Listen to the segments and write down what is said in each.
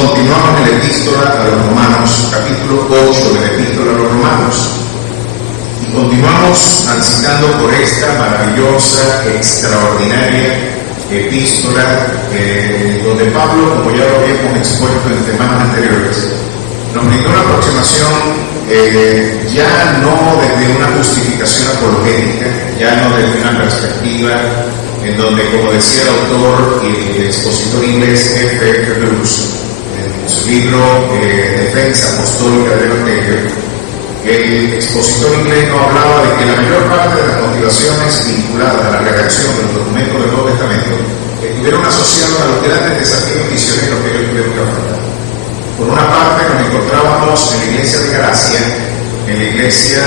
Continuamos en la epístola a los Romanos, capítulo 8 de la epístola a los Romanos. Y continuamos transitando por esta maravillosa, extraordinaria epístola, donde Pablo, como ya lo habíamos expuesto en semanas anteriores, nos brindó una aproximación ya no desde una justificación apologética, ya no desde una perspectiva en donde, como decía el autor y el expositor inglés F.F. Bruce, en su libro Defensa Apostólica del Evangelio, el expositor inglés nos hablaba de que la mayor parte de las motivaciones vinculadas a la redacción del documento del Nuevo Testamento estuvieron asociadas a los grandes desafíos misioneros que ellos tuvieron que afrontar. Por una parte, nos encontrábamos en la iglesia de Galacia, en la iglesia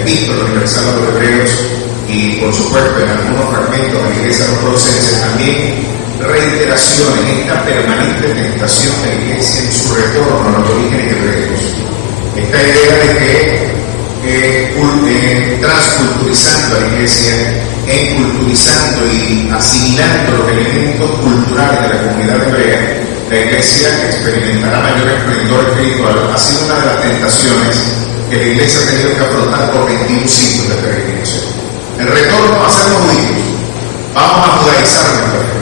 Epístola Universal a los Hebreos, y por supuesto en algunos fragmentos de la iglesia de los Colosenses, también reiteraciones en esta permanente tentación de la iglesia en su retorno a los orígenes hebreos. Esta idea de que transculturizando a la iglesia, enculturizando y asimilando los elementos culturales de la comunidad hebrea, la iglesia experimentará mayor esplendor espiritual. Ha sido una de las tentaciones que la iglesia ha tenido que afrontar por 21 siglos de peregrinación. El retorno a ser los judíos, vamos a judaizar nuestra fe.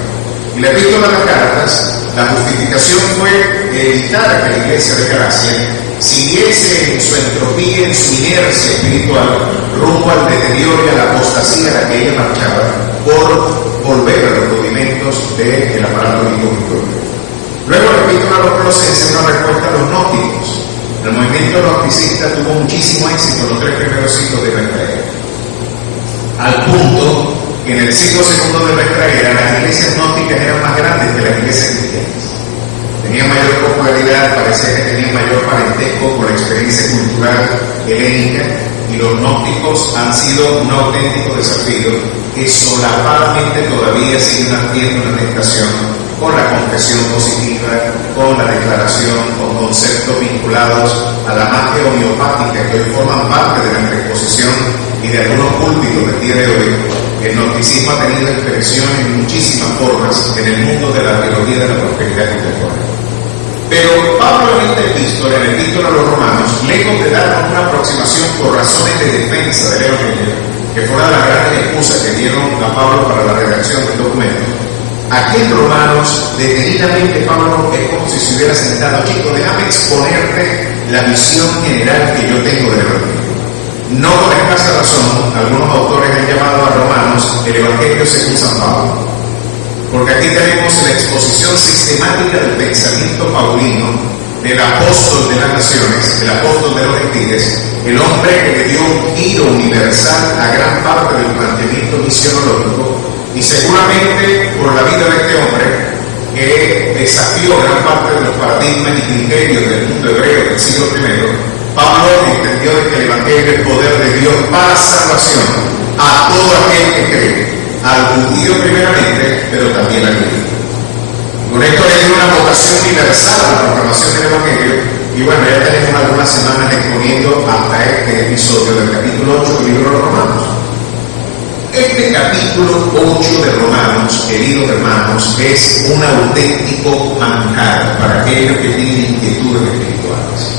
Y la epístola de las cartas, la justificación fue evitar que la iglesia de Galacia siguiese en su entropía, en su inercia espiritual, rumbo al deterioro y a la apostasía a la que ella marchaba, por volver a los rudimentos del aparato litúrgico. Luego la epístola a los Colosenses es una respuesta a los gnósticos. El movimiento gnosticista tuvo muchísimo éxito en los 3 primeros siglos de nuestra era, al punto que en el siglo II de nuestra era las iglesias gnósticas eran más grandes que las iglesias cristianas. Tenían mayor popularidad, parecía que tenían mayor parentesco con la experiencia cultural helénica, y los gnósticos han sido un auténtico desafío que solapadamente todavía siguen haciendo una tentación con la confesión positiva, con la declaración, con conceptos vinculados a la magia homeopática que hoy forman parte de nuestra exposición y de algunos púlpitos del día de hoy. El gnosticismo ha tenido expresión en muchísimas formas en el mundo de la teología de la prosperidad contemporánea. Pero Pablo en esta epístola, en la epístola a los Romanos, lejos de darnos una aproximación por razones de defensa del Evangelio, que fue una de las grandes excusas que dieron a Pablo para la redacción del documento, aquí en Romanos, detenidamente Pablo es como si se hubiera sentado: chico, déjame exponerte la visión general que yo tengo del Evangelio. No con escasa razón, algunos autores han llamado a Romanos el Evangelio según San Pablo, porque aquí tenemos la exposición sistemática del pensamiento paulino, del apóstol de las naciones, el apóstol de los gentiles, el hombre que le dio un giro universal a gran parte del planteamiento misionológico, y seguramente por la vida de este hombre, que desafió gran parte de los paradigmas y criterios del mundo hebreo del siglo I, Pablo entendió que el Evangelio es el poder de Dios para salvación a todo aquel que cree, al judío primeramente, pero también al griego. Con esto le dio una vocación universal a la proclamación del Evangelio, y bueno, ya tenemos algunas semanas exponiendo hasta este episodio del capítulo 8 del libro de los Romanos. Este capítulo 8 de Romanos, queridos hermanos, es un auténtico manjar para aquellos que tienen inquietudes espirituales,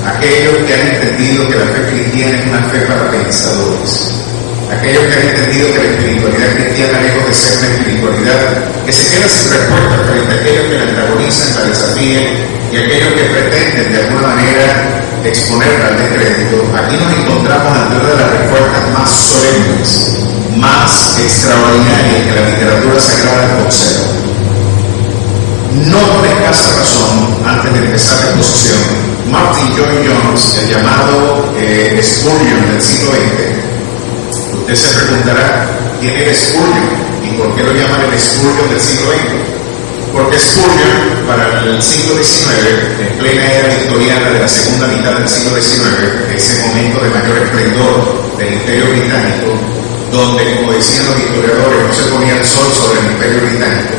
aquellos que han entendido que la fe cristiana es una fe para pensadores, aquellos que han entendido que la espiritualidad cristiana, lejos de ser una espiritualidad que se queda sin respuesta frente a aquellos que la antagonizan, la desafían, y aquellos que pretenden de alguna manera exponerla al descrédito. Aquí nos encontramos ante una de las respuestas más solemnes, más extraordinarias que la literatura sagrada conserva. No por escasa razón, antes de empezar la exposición, Martin Lloyd-Jones, el llamado Spurgeon del siglo XX, usted se preguntará quién era Spurgeon y por qué lo llaman el Spurgeon del siglo XX. Porque Spurgeon, para el siglo XIX, en plena era victoriana de la segunda mitad del siglo XIX, ese momento de mayor esplendor del Imperio Británico, donde, como decían los historiadores, no se ponía el sol sobre el Imperio Británico,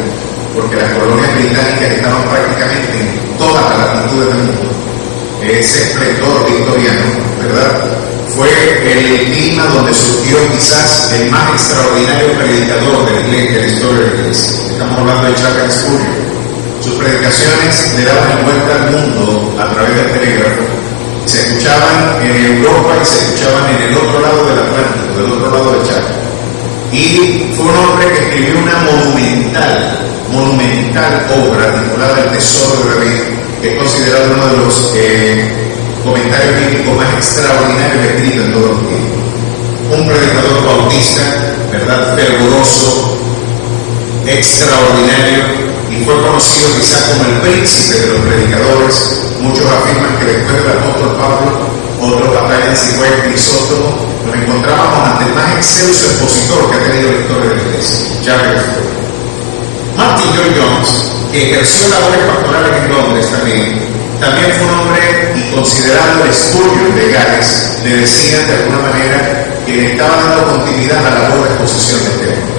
porque las colonias británicas estaban prácticamente en todas las latitudes del mundo. Ese esplendor victoriano, ¿verdad?, fue el clima donde surgió quizás el más extraordinario predicador de la iglesia, de la historia de la iglesia. Estamos hablando de Charles Spurgeon. Sus predicaciones le daban vuelta al mundo a través del telégrafo. Se escuchaban en Europa y se escuchaban en el otro lado del Atlántico, del otro lado del Chaco. Y fue un hombre que escribió una monumental obra titulada El Tesoro de la Vida, que es considerado uno de los comentarios bíblicos más extraordinarios escritos en todos los tiempos. Un predicador bautista, ¿verdad?, fervoroso, extraordinario, y fue conocido quizás como el príncipe de los predicadores. Muchos afirman que después del apóstol Pablo, otros batallan si fue Crisóstomo. Nos encontrábamos ante el más excelso expositor que ha tenido la historia de la iglesia, Charles Spurgeon. Martin Lloyd-Jones, que ejerció labores pastorales en Londres también fue un hombre, y considerado el Spurgeon de Gales, le decían de alguna manera que le estaba dando continuidad a la labor de exposición de este hombre.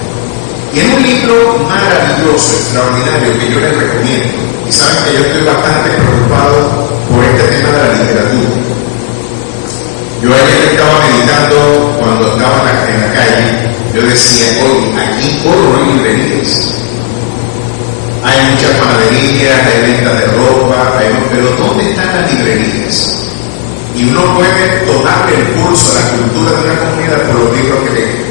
Y en un libro maravilloso, extraordinario, que yo les recomiendo, y saben que yo estoy bastante preocupado por este tema de la literatura. Yo ayer estaba meditando cuando estaba en la calle, yo decía, oye, aquí no hay librerías. Hay muchas panaderías, hay ventas de ropa, pero ¿dónde están las librerías? Y uno puede tomarle el pulso a la cultura de una comunidad por los libros que lee.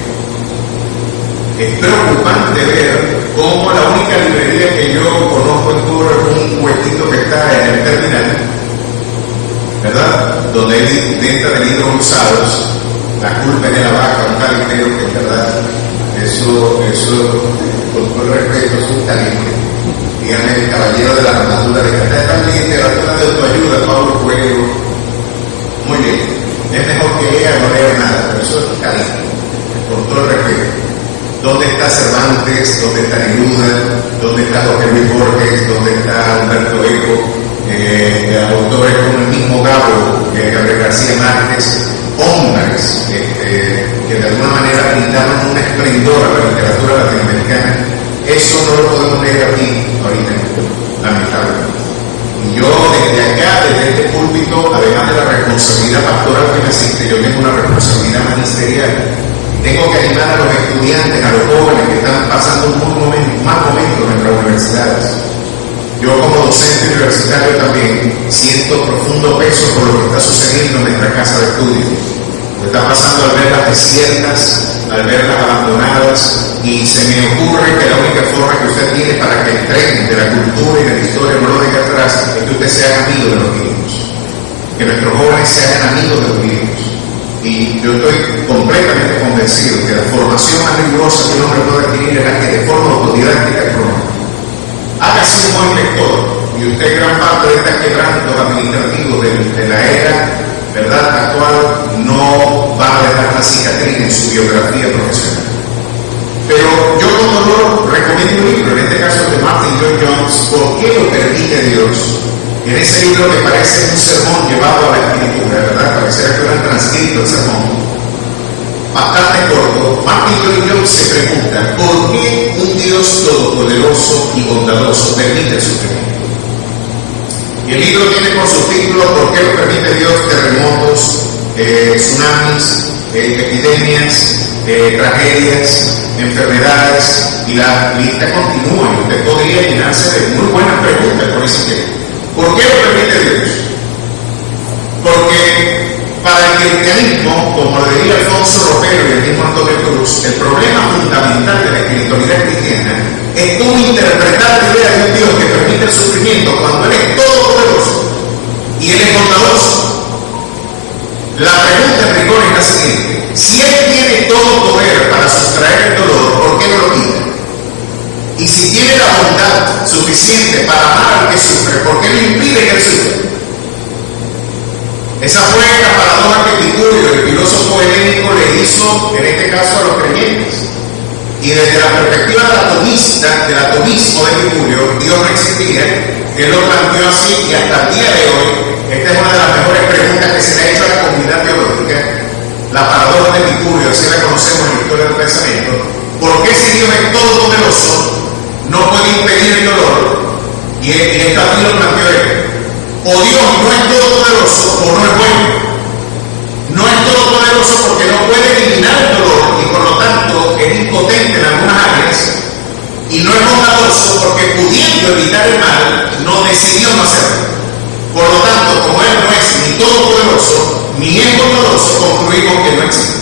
Es preocupante ver cómo la única librería que yo conozco en Cuba es un puestito que está en el terminal, ¿verdad?, donde hay venta de libros usados. La culpa es de la vaca, un calibrero que en verdad, eso, con todo el respeto, es un calibre. Dígame, el caballero de la armadura de Catalán, literatura de autoayuda, Pablo Coelho. Muy bien, es mejor que lea o no leer nada, pero eso es calibre, con todo el respeto. ¿Dónde está Cervantes? ¿Dónde está Neruda? ¿Dónde está Jorge Luis Borges? ¿Dónde está Humberto Eco? Autores como el mismo Gabo, Gabriel García Márquez, hombres que de alguna manera brindaron un esplendor a la literatura latinoamericana. Eso no lo podemos leer aquí ahorita, lamentablemente. Y yo desde acá, desde este púlpito, además de la responsabilidad pastoral que me asiste, yo tengo una responsabilidad ministerial. Tengo que animar a los estudiantes, a los jóvenes que están pasando mal momentos en las universidades. Yo como docente universitario también siento profundo peso por lo que está sucediendo en nuestra casa de estudio. Lo que está pasando al verlas desiertas, al verlas abandonadas, y se me ocurre que la única forma que usted tiene para que el tren de la cultura y de la historia no lo deje atrás es que usted sea amigo de los libros, que nuestros jóvenes sean amigos de los libros. Y yo estoy completamente convencido que la formación más rigurosa que un hombre puede adquirir es la que de forma autodidáctica promueve. Hágase un buen lector, y usted gran parte de estos quebrantos administrativos de la era, ¿verdad?, actual, no va a dejar una cicatriz en su biografía profesional. Pero yo con dolor recomiendo un libro, en este caso de Martin Lloyd-Jones, ¿Por qué lo permite Dios? En ese libro que parece un sermón llevado a la escritura, ¿verdad?, pareciera que lo han transcrito el sermón, bastante corto. Martin Lloyd-Jones se pregunta, ¿por qué un Dios todopoderoso y bondadoso permite el sufrimiento? Y el libro tiene por subtítulo ¿Por qué lo permite Dios? Terremotos, tsunamis, epidemias, tragedias, enfermedades, y la lista continúa. Y usted podría llenarse de muy buenas preguntas por ese tema. ¿Por qué lo permite Dios? Porque para el cristianismo, como lo diría Alfonso Ropero y el mismo Antonio Cruz, el problema fundamental de la espiritualidad cristiana es cómo interpretar la idea de un Dios que permite el sufrimiento cuando Él es todopoderoso y Él es bondadoso. La pregunta en rigor es la siguiente: si Él tiene todo poder para sustraer el dolor, ¿por qué no lo quita? Y si tiene la bondad suficiente para amar al que sufre, ¿por qué no impide que Él sufra? Esa fue la paradoja que Epicurio, el filósofo helénico, le hizo, en este caso, a los creyentes. Y desde la perspectiva del atomismo de Epicurio, Dios no existía. Él lo planteó así, y hasta el día de hoy, esta es una de las mejores preguntas que se le ha hecho a la comunidad teológica. La paradoja de Epicurio, así la conocemos en la historia del pensamiento. ¿Por qué si Dios es todopoderoso, no puede impedir el dolor? Y esta vez lo planteó él. O Dios no es todopoderoso o no es bueno. No es todopoderoso porque no puede eliminar el dolor y por lo tanto es impotente en algunas áreas. Y no es bondadoso porque, pudiendo evitar el mal, no decidió no hacerlo. Por lo tanto, como Él no es ni todopoderoso, ni es bondadoso, concluimos que no existe.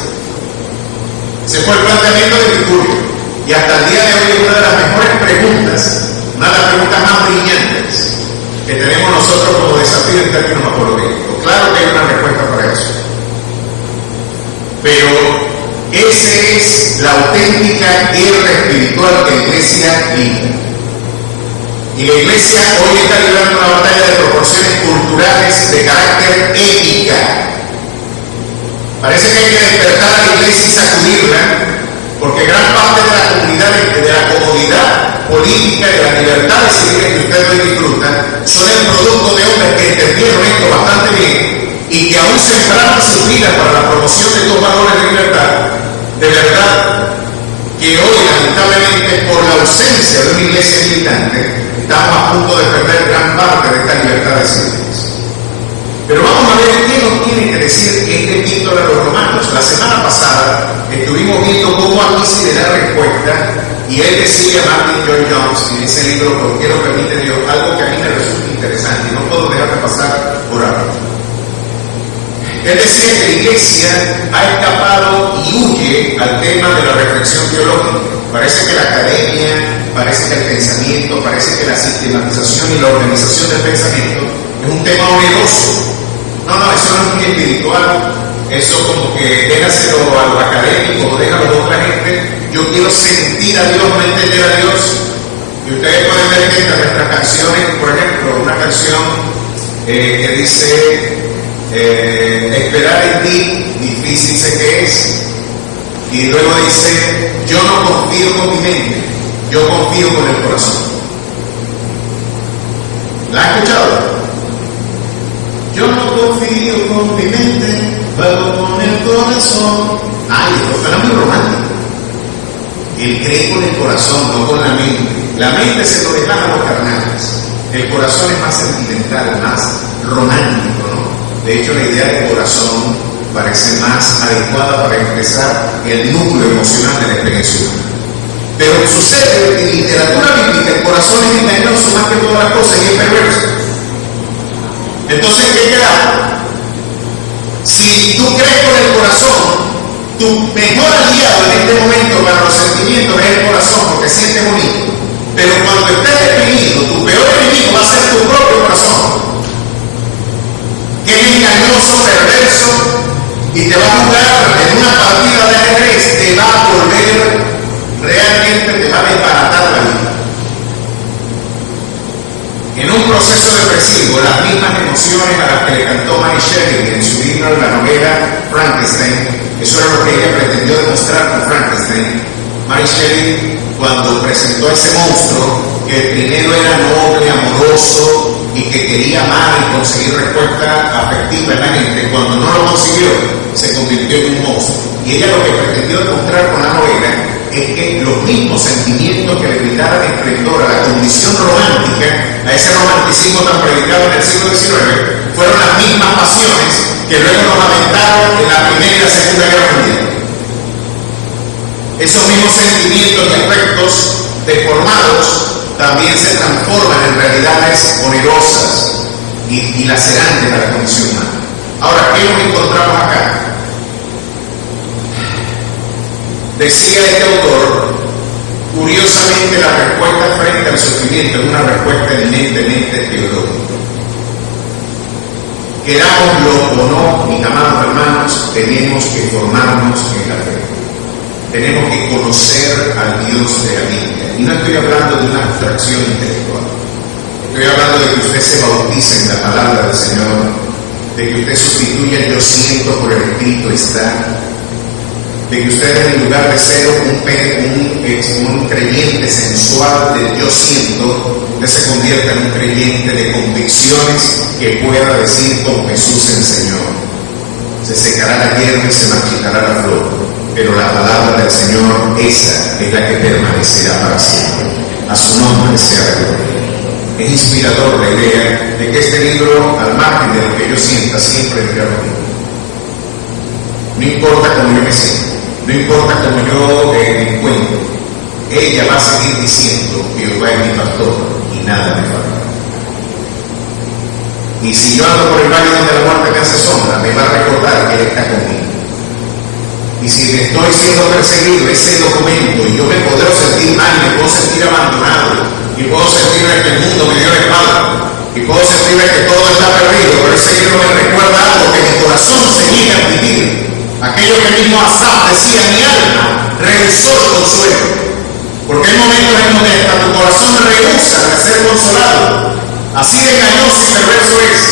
Ese fue el planteamiento de Epicurio. Y hasta el día de hoy es una de las mejores preguntas, una de las preguntas más brillantes que tenemos nosotros como desafío en términos apologéticos. Claro que hay una respuesta para eso. Pero esa es la auténtica guerra espiritual que la Iglesia libra. Y la Iglesia hoy está librando una batalla de proporciones culturales de carácter ética. Parece que hay que despertar a la Iglesia y sacudirla, porque gran parte de la comunidad, de la comodidad política, de las libertades civiles que ustedes hoy disfrutan, son el producto de hombres que entendieron esto bastante bien y que aún sembraron sus vidas para la promoción de estos valores de libertad. De verdad que hoy, lamentablemente, por la ausencia de una iglesia militante, estamos a punto de perder gran parte de estas libertades civiles. Pero vamos a ver qué nos tiene que decir este epístola a los romanos. La semana pasada estuvimos viendo cómo aquí se le da respuesta, y él decía a Martin Lloyd-Jones en ese libro, ¿Por qué lo permite Dios?, algo que a mí me resulta interesante y no puedo dejar de pasar por alto. Él decía que la Iglesia ha escapado y huye al tema de la reflexión teológica. Parece que la academia, parece que el pensamiento, parece que la sistematización y la organización del pensamiento es un tema oneroso. No, eso no es muy espiritual. Eso como que déjaselo a los académicos, déjalo a otra gente. Yo quiero sentir a Dios, no entender a Dios. Y ustedes pueden ver que entre nuestras canciones, por ejemplo, una canción que dice esperar en ti, difícil sé que es. Y luego dice, yo no confío con mi mente, yo confío con el corazón. ¿La has escuchado? Yo no confío con mi mente, pero con el corazón. Ay, esto suena muy romántico. Él cree con el corazón, no con la mente. La mente se lo deja a los carnales. El corazón es más sentimental, más romántico, ¿no? De hecho, la idea de corazón parece más adecuada para expresar el núcleo emocional de la experiencia humana. Pero sucede que en literatura bíblica el corazón es engañoso más que todas las cosas y es perverso. Entonces, ¿qué queda? Si tú crees con el corazón, tu mejor aliado en este momento para los sentimientos es el corazón, porque sientes bonito. Pero cuando estés deprimido, tu peor enemigo va a ser tu propio corazón, que es engañoso, perverso, y te va a jugar en una partida de ajedrez, te va a volver, realmente te va a desbaratar la vida. En un proceso depresivo, las mismas emociones a las que le cantó Mary Shelley en su libro, la novela Frankenstein, eso era lo que ella pretendió demostrar con Frankenstein. Mary Shelley, cuando presentó a ese monstruo, que primero era noble, amoroso y que quería amar y conseguir respuesta afectiva en la gente, cuando no lo consiguió, se convirtió en un monstruo. Y ella lo que pretendió demostrar con la novela es que los mismos sentimientos que le brindaran esplendor a la condición romántica, a ese romanticismo tan predicado en el siglo XIX, fueron las mismas pasiones que luego nos aventaron en la Primera y la Segunda Guerra Mundial. Esos mismos sentimientos y aspectos deformados también se transforman en realidades onerosas y lacerantes a la condición humana. Ahora, ¿qué nos encontramos acá? Decía este autor, curiosamente la respuesta frente al sufrimiento es una respuesta eminentemente teológica. Querámoslo o no, mis amados hermanos, tenemos que formarnos en la fe. Tenemos que conocer al Dios de la Biblia. Y no estoy hablando de una abstracción intelectual. Estoy hablando de que usted se bautice en la palabra del Señor, de que usted sustituya el yo siento por el Espíritu está, de que usted en lugar de ser un creyente sensual del yo siento, usted se convierta en un creyente de convicciones que pueda decir con Jesús el Señor. Se secará la hierba y se marchitará la flor, pero la palabra del Señor, esa es la que permanecerá para siempre. A su nombre sea la gloria. Es inspirador la idea de que este libro, al margen de lo que yo sienta, siempre dirá lo mismo. No importa cómo yo me siento, no importa cómo yo me encuentro, ella va a seguir diciendo que Jehová es mi pastor y nada me falta. Y si yo ando por el valle donde la muerte me hace sombra, me va a recordar que Él está conmigo. Y si estoy siendo perseguido, ese documento, y yo me puedo sentir mal, me puedo sentir abandonado, y puedo sentir que el mundo me dio la espalda, y puedo sentir que todo está perdido, pero ese libro me recuerda algo, que mi corazón se niega a vivir. Aquello que mismo Asaf decía, mi alma rehusó el consuelo. Porque hay momentos en donde hasta tu corazón rehúsa de ser consolado. Así de engañoso y perverso es.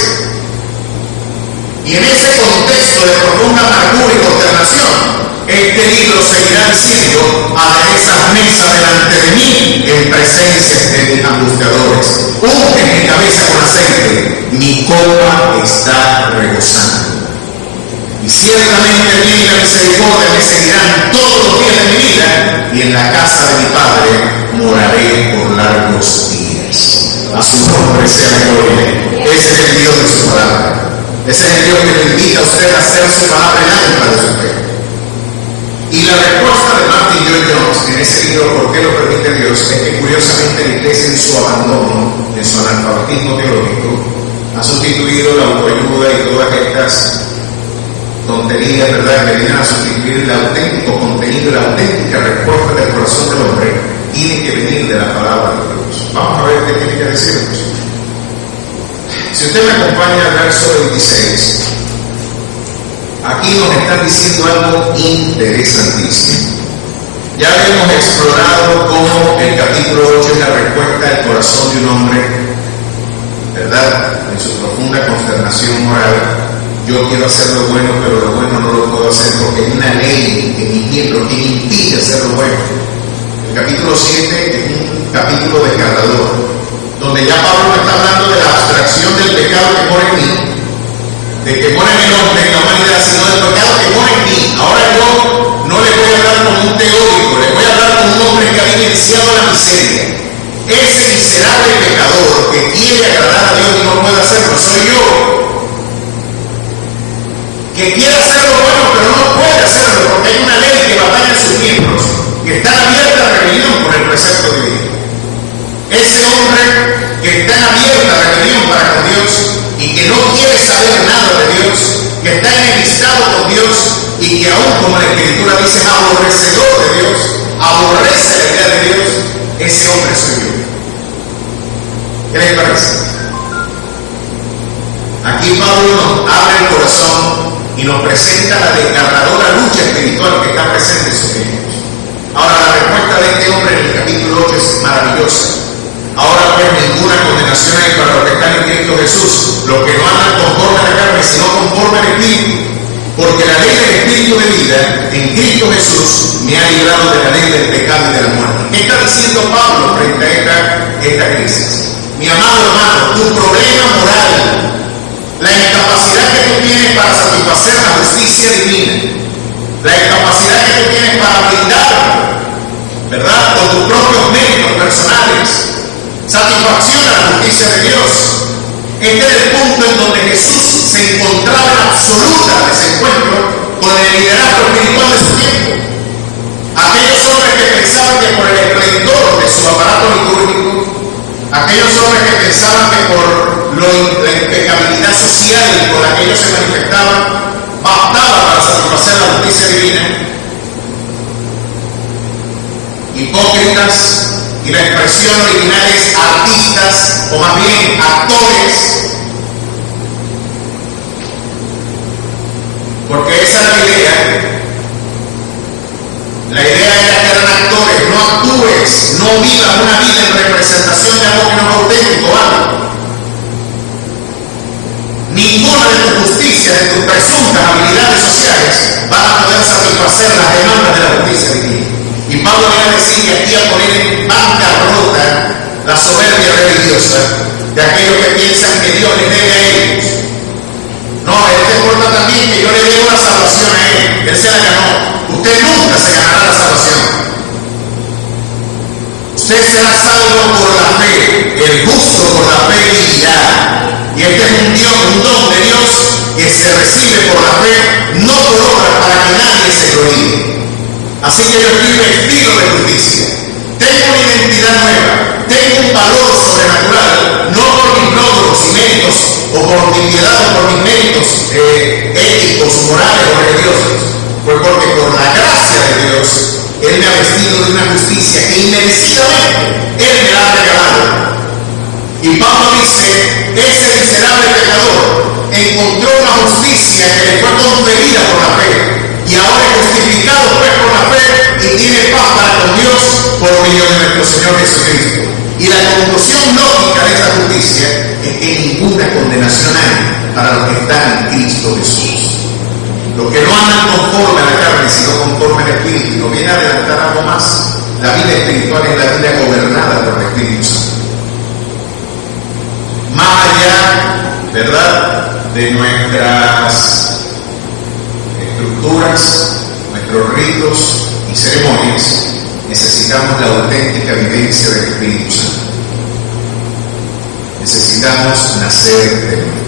Y en ese contexto de profunda amargura y consternación, este libro seguirá diciendo, aderezas mesa delante de mí en presencia de mis angustiadores. Unge mi cabeza con aceite, mi copa está rebosando. Y ciertamente el bien y la misericordia me seguirán todos los días de mi vida, y en la casa de mi Padre moraré por largos días. A su nombre sea la gloria. Ese es el Dios de su palabra. Ese es el Dios que le invita a usted a hacer su palabra el lámpara de su fe. Y la respuesta de Martin Lloyd-Jones en ese libro, ¿por qué lo permite Dios?, es que curiosamente la Iglesia en su abandono, en su analfabetismo teológico, ha sustituido la autoayuda y todas estas tonterías, ¿verdad?, que vienen a sustituir el auténtico contenido, la auténtica respuesta del corazón del hombre, tiene que venir de la palabra de Dios. Vamos a ver qué tiene que decirnos. Si usted me acompaña al verso 26, aquí nos están diciendo algo interesantísimo. Ya hemos explorado cómo el capítulo 8 es la respuesta del corazón de un hombre, ¿verdad?, en su profunda consternación moral. Yo quiero hacer lo bueno, pero lo bueno no lo puedo hacer porque hay una ley en mi miembro que me impide hacer lo bueno. El capítulo 7 es un capítulo desgarrador, donde ya Pablo está hablando de la abstracción del pecado que mora en mí, de que mora en el hombre, en la humanidad, sino del pecado que mora en mí. Ahora yo no le voy a hablar como un teórico, le voy a hablar como un hombre que ha vivenciado la miseria. Ese miserable pecador que quiere agradar a Dios y no puede hacerlo, soy yo. Que quiere hacer lo bueno, pero no puede hacerlo porque hay una ley que batalla en sus miembros, que está abierta a rebelión por el precepto divino. Ese hombre que está en abierta rebelión para con Dios y que no quiere saber nada de Dios, que está enemistado con Dios y que aún, como la Escritura dice, aborrecedor de Dios, aborrece la idea de Dios, ese hombre soy yo. ¿Qué les parece? Aquí Pablo nos abre el corazón y nos presenta la desgarradora lucha espiritual que está presente en sus tiempos. Ahora, la respuesta de este hombre en el capítulo 8 es maravillosa. Ahora pues ninguna condenación hay para los que están en Cristo Jesús, los que no andan conforme a la carne, sino conforme al Espíritu. Porque la ley del Espíritu de vida en Cristo Jesús me ha librado de la ley del pecado y de la muerte. ¿Qué está diciendo Pablo frente a esta crisis? Mi amado hermano, tu problema moral, la incapacidad que tú tienes para satisfacer la justicia divina, la incapacidad que tú tienes para brindar, ¿verdad?, con tus propios méritos personales, satisfacción a la justicia de Dios. Este es el punto en donde Jesús se encontraba en absoluta desencuentro con el liderazgo espiritual de su tiempo. Aquellos hombres que pensaban que por el esplendor de su aparato litúrgico, aquellos hombres que pensaban que por la impecabilidad social con la que ellos se manifestaban bastaba para satisfacer la justicia divina, hipócritas, y la expresión original es artistas, o más bien actores, porque esa era la idea. La idea era que eran actores, no actúes, no vivas una vida en representación de algo que no es auténtico, ¿vale? Ninguna de tus justicias, de tus presuntas habilidades sociales van a poder satisfacer las demandas de la justicia divina. Y Pablo viene a decir que aquí a poner en bancarrota la soberbia religiosa de aquellos que piensan que Dios les debe a ellos. No, a él le importa también que yo le dé una salvación a él. Él se la ganó. Usted nunca se ganará la salvación. Usted será salvo por la fe. El justo por la fe vivirá. Y este es un don de Dios que se recibe por la fe, no por obras, para que nadie se gloríe. Así que yo estoy vestido de justicia. tengo una identidad nueva, tengo un valor sobrenatural, no por mis logros y méritos, o por mi piedad o por mis méritos éticos, morales o religiosos, fue porque por la gracia de Dios, Él me ha vestido de una justicia que inmerecidamente Él me la ha regalado. Y Pablo dice, ese miserable pecador encontró una justicia que le fue conferida por la fe, y ahora es justificado pues por la fe y tiene paz para con Dios por medio de nuestro Señor Jesucristo. Y la conclusión lógica de esta justicia es que ninguna condenación hay para los que están en Cristo Jesús. Los que no andan conforme a la carne, sino conforme al Espíritu. Y nos viene a adelantar algo más. La vida espiritual es la vida gobernada por el Espíritu Santo. Más allá, ¿verdad?, de nuestras estructuras, nuestros ritos y ceremonias, necesitamos la auténtica vivencia del Espíritu Santo. Necesitamos nacer de nuevo.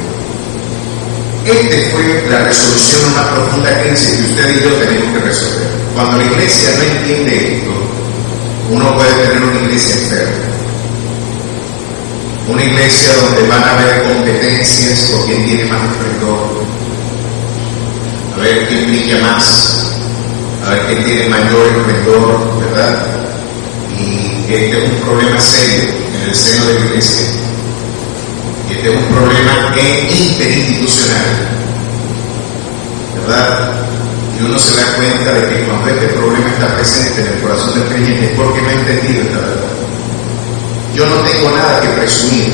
Esta fue la resolución a una profunda crisis que usted y yo tenemos que resolver. Cuando la iglesia no entiende esto, uno puede tener una iglesia enferma. Una iglesia donde van a haber competencias por quién tiene más esplendor, a ver quién brilla más, a ver quién tiene mayor esplendor, ¿verdad? Y este es un problema serio en el seno de la iglesia. Este es un problema interinstitucional, ¿verdad? Y uno se da cuenta de que cuando este problema está presente en el corazón del creyente es porque no ha entendido esta verdad. Yo no tengo nada que presumir,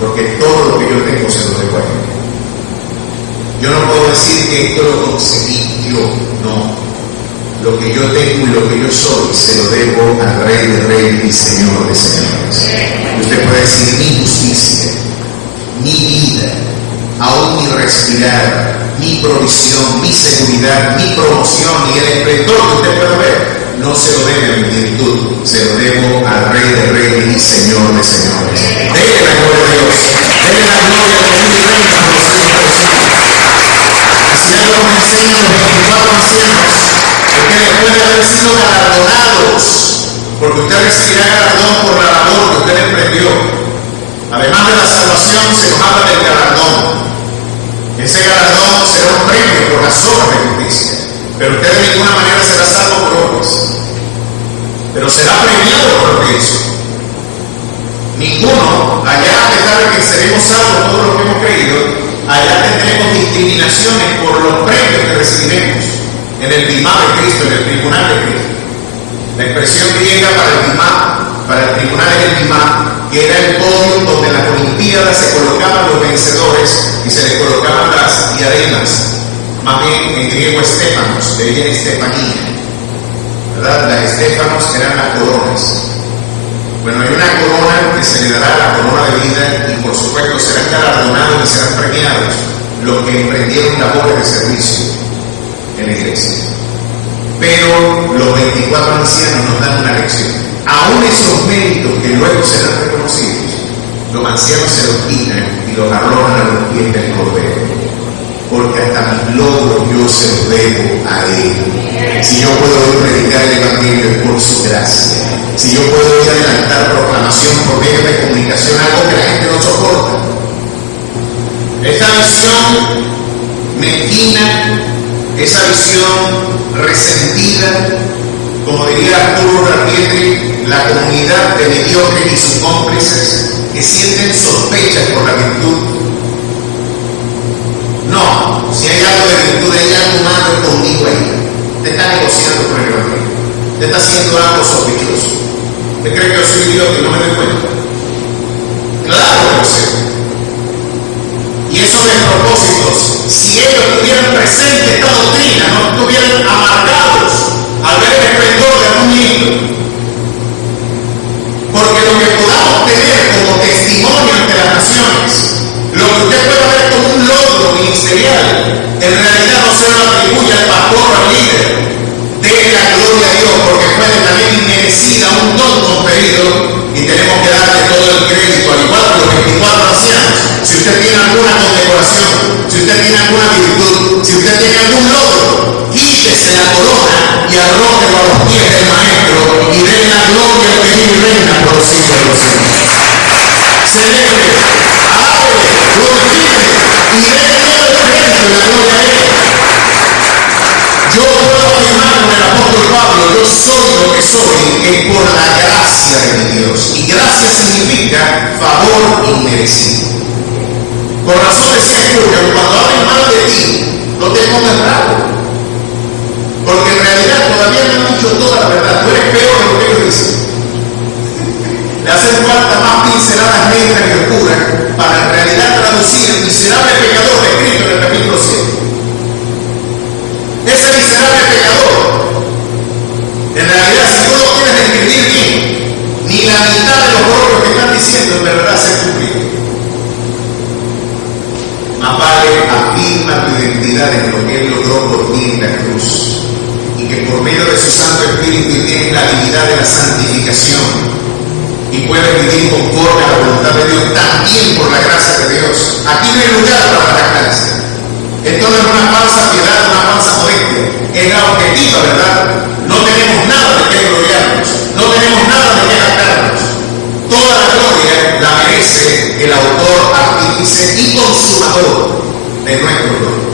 porque todo lo que yo tengo se lo debo a Él. Yo no puedo decir que esto lo conseguí yo, no. Lo que yo tengo y lo que yo soy se lo debo al Rey de Reyes y Señor de Señores. Usted puede decir mi justicia, mi vida, aún mi respirar, mi provisión, mi seguridad, mi promoción y el esplendor que usted puede ver, no se lo debe a mi virtud, se lo debo al Rey de Reyes y Señor de Señores. Dele la gloria a Dios, dele la gloria a Dios y reina por los siglos de los siglos. Así es lo que me enseñan los 24 ancianos, porque después de haber sido galardonados, porque usted recibirá galardón por la labor que usted emprendió. Además de la salvación, se nos habla del galardón. Ese galardón será un premio por las obras de justicia, pero usted de ninguna manera será salvo por obras, pero será premiado por lo que hizo. Ninguno, allá a pesar de que seremos salvos todos los que hemos creído, allá tendremos discriminaciones por los premios que recibiremos en el bimá de Cristo, en el tribunal de Cristo. La expresión griega para el tribunal es el bimá, que era el podio donde en las Olimpiadas se colocaban los vencedores y se les colocaban las diademas. Más bien en griego estéfanos, de ahí viene estefanía, ¿verdad? Las estéfanos eran las coronas. Bueno, hay una corona que se le dará, la corona de vida, y por supuesto serán galardonados y serán premiados los que emprendieron labores de servicio en la iglesia. Pero los 24 ancianos nos dan una lección. Aún esos méritos que luego serán reconocidos, los ancianos se los quitan y los arrojan a los pies del Cordero. Porque hasta mis logros yo se los debo a Él. Si yo puedo hoy predicar el Evangelio es por su gracia. Si yo puedo hoy adelantar proclamación por medio de comunicación, algo que la gente no soporta. Esta visión mezquina, esa visión resentida, como diría Arturo Rapietri, la comunidad de mediocres y sus cómplices que sienten sospechas por la virtud. No, si hay algo de virtud, hay algo malo escondido ahí. Te está negociando por el Evangelio. Te está haciendo algo sospechoso. ¿Usted cree que yo soy idiota y no me doy cuenta? Claro que lo sé. Y esos despropósitos, si ellos tuvieran presente esta doctrina, no estuvieran amargados al ver el esplendor de un libro. Porque lo que podamos tener como testimonio ante las naciones, lo que usted pueda ver como un logro ministerial, en realidad no se lo atribuye al pastor o al líder. Dele la gloria a Dios, porque fue de manera inmerecida un don conferido y tenemos que darle todo el crédito, al igual que los 24 ancianos. Si usted tiene alguna condecoración, si usted tiene alguna virtud, si usted tiene algún logro, quítese la corona seguridad en lo que Él logró por ti en la cruz, y que por medio de su Santo Espíritu tienes la habilidad de la santificación y puedes vivir conforme a la voluntad de Dios, también por la gracia de Dios. Aquí no hay lugar para la jactancia. Esto no es una falsa piedad, una falsa modestia, es la objetiva, ¿verdad? No tenemos nada de qué gloriarnos, no tenemos nada de qué jactarnos. Toda la gloria la merece el autor, artífice y consumador de nuestros logros.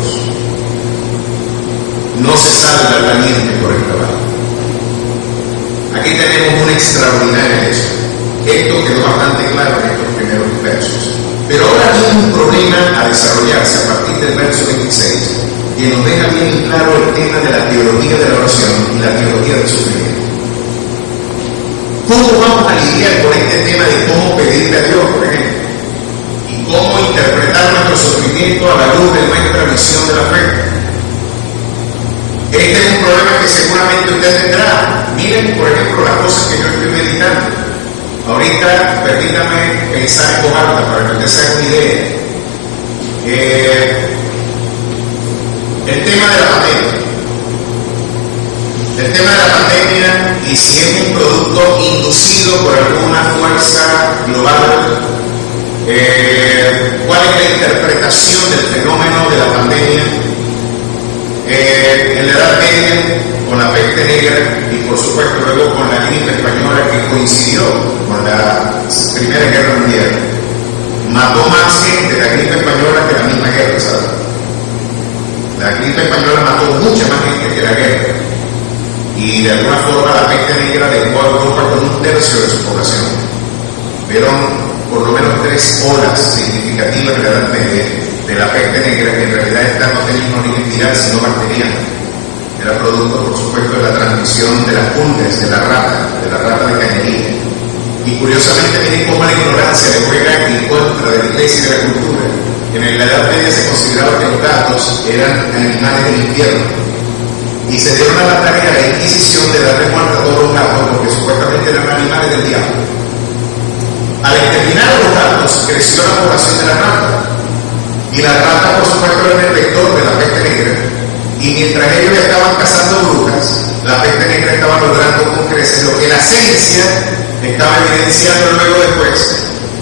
No se salva el valiente por el trabajo. Aquí tenemos un extraordinario hecho. Esto quedó bastante claro en estos primeros versos. Pero ahora viene un problema a desarrollarse a partir del verso 26, que nos deja bien claro el tema de la teología de la oración y la teología del sufrimiento. ¿Cómo vamos a lidiar con este tema de cómo pedirle a Dios, por ejemplo? Y cómo interpretar nuestro sufrimiento a la luz de nuestra visión de la fe. Este es un problema que seguramente usted tendrá. Miren, por ejemplo, las cosas que yo estoy meditando. Ahorita, permítame pensar en voz alta para que usted se haga una idea. El tema de la pandemia. El tema de la pandemia, y si es un producto inducido por alguna fuerza global, ¿cuál es la interpretación del fenómeno de la pandemia? En la Edad Media, con la peste negra y por supuesto luego con la gripe española, que coincidió con la Primera Guerra Mundial, mató más gente la gripe española que la misma guerra, ¿sabes? La gripe española mató mucha más gente que la guerra, y de alguna forma la peste negra dejó a Europa con 1/3 de su población. Vieron por lo menos 3 olas significativas de la Edad Media de la peste negra, que en realidad esta no tenía un origen viral sino bacteriano. Era producto, por supuesto, de la transmisión de las pulgas, de la rata de cañería. Y curiosamente, miren cómo la ignorancia le juega en contra de la iglesia y de la cultura. En la Edad Media se consideraba que los gatos eran animales del infierno. Y se dieron a la tarea de la Inquisición de darle muerte a todos los gatos, porque supuestamente eran animales del diablo. Al exterminar a los gatos, creció la población de la rata. Y la rata, por supuesto, era el vector de la peste negra. Y mientras ellos estaban cazando brujas, la peste negra estaba logrando con creces lo que la ciencia estaba evidenciando luego después.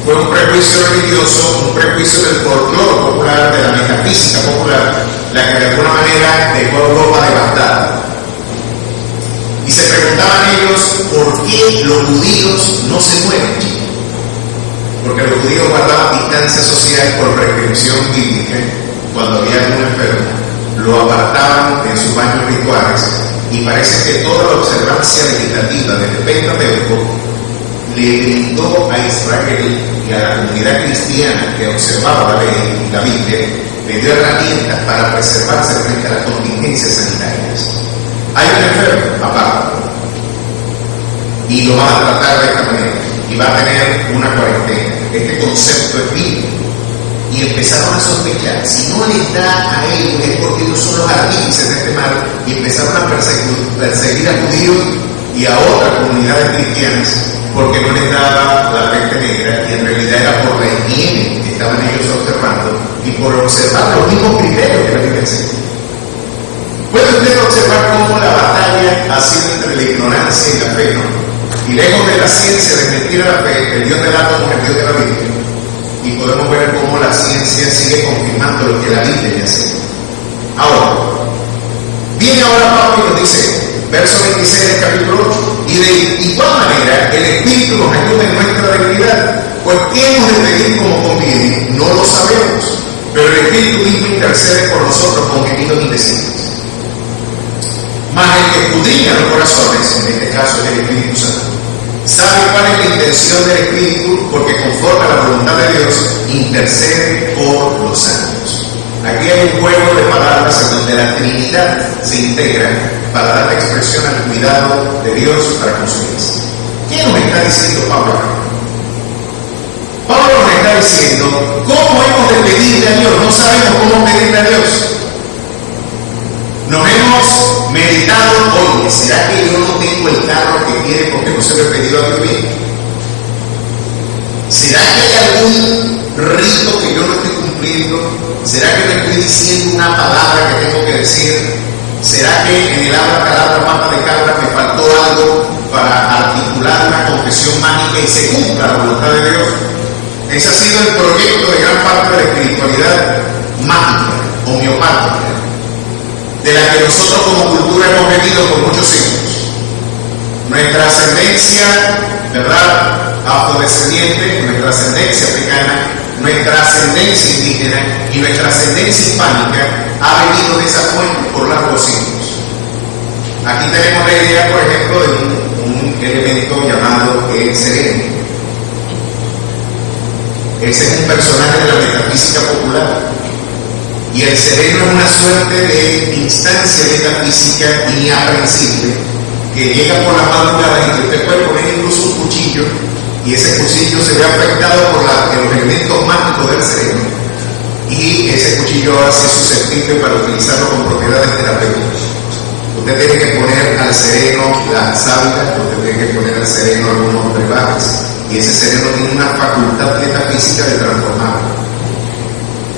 Fue un prejuicio religioso, un prejuicio del folclore popular, de la metafísica popular, la que de alguna manera dejó a Europa devastada. Y se preguntaban ellos, ¿por qué los judíos no se mueren? Porque los judíos guardaban distancia social por prescripción bíblica. Cuando había algún enfermo, lo apartaban en sus baños rituales, y parece que toda la observancia legislativa del Pentateuco le brindó a Israel y a la comunidad cristiana que observaba la ley y la Biblia, le dio herramientas para preservarse frente a las contingencias sanitarias. Hay un enfermo, aparte, y lo van a tratar de esta manera, y va a tener una cuarentena. Este concepto es bíblico. Y empezaron a sospechar, si no les da a ellos es porque ellos son los artífices de este mal, y empezaron a perseguir a judíos y a otras comunidades cristianas porque no les daba la peste negra, y en realidad era por la higiene que estaban ellos observando y por observar los mismos criterios que la Biblia enseña. Puede usted observar cómo la batalla ha sido entre la ignorancia y la fe, ¿no? Y lejos de la ciencia desmentir a la fe, el Dios del átomo es el Dios de la Biblia. Y podemos ver cómo la ciencia sigue confirmando lo que la Biblia ya enseña. Ahora, viene ahora Pablo y nos dice, verso 26 del capítulo 8, y de igual manera el Espíritu nos ayuda en nuestra debilidad, pues ¿qué hemos de pedir como conviene? No lo sabemos, pero el Espíritu mismo intercede por nosotros con gemidos indecibles. Mas el que escudriña los corazones, en este caso es el Espíritu Santo, sabe cuál es la intención del Espíritu, porque conforme a la voluntad de Dios intercede por los santos. Aquí hay un juego de palabras en donde la Trinidad se integra para dar expresión al cuidado de Dios para con su iglesia. ¿Qué nos está diciendo Pablo? Pablo nos está diciendo cómo hemos de pedirle a Dios. No sabemos cómo pedirle a Dios. Nos hemos meditado, oye, ¿será que yo no tengo el carro que quiere porque no se lo he pedido a Dios bien? ¿Será que hay algún rito que yo no estoy cumpliendo? ¿Será que no estoy diciendo una palabra que ¿Será que en el habla calabra, pata de cabra, me faltó algo para articular una confesión mágica y se cumpla la voluntad de Dios? Ese ha sido el proyecto de gran parte de la espiritualidad mágica, homeopática, de la que nosotros como cultura hemos vivido por muchos siglos. Nuestra ascendencia, ¿verdad?, afrodescendiente, nuestra ascendencia africana, nuestra ascendencia indígena y nuestra ascendencia hispánica ha venido de esa fuente por largos siglos. Aquí tenemos la idea, por ejemplo, de un elemento llamado el sereno. Ese es un personaje de la metafísica popular. Y el sereno es una suerte de instancia metafísica inaprensible que llega por la madrugada y que usted puede poner incluso un cuchillo y ese cuchillo se ve afectado por los elementos mágicos del sereno y ese cuchillo ahora sí es susceptible para utilizarlo con propiedades terapéuticas. Usted tiene que poner al sereno la sábila, usted tiene que poner al sereno algunos brebajes y ese sereno tiene una facultad metafísica de transformarlo.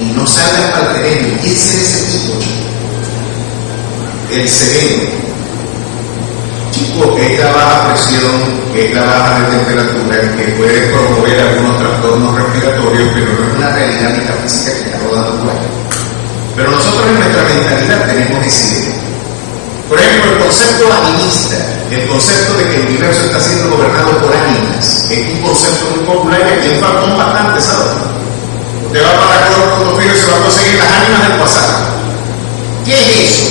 Y no salga al sereno. ¿Quién es ese tipo, chico? El sereno. Chico, es la baja presión, es la baja de temperatura, que puede promover algunos trastornos respiratorios, pero no es una realidad metafísica que está rodando por ahí. Pero nosotros en nuestra mentalidad tenemos esa idea. Por ejemplo, el concepto animista, el concepto de que el universo está siendo gobernado por ánimas, es un concepto muy popular y aquí en Falcón bastante, ¿sabes? Usted va para Coro.filo y se va a conseguir las ánimas del pasado. ¿Qué es eso?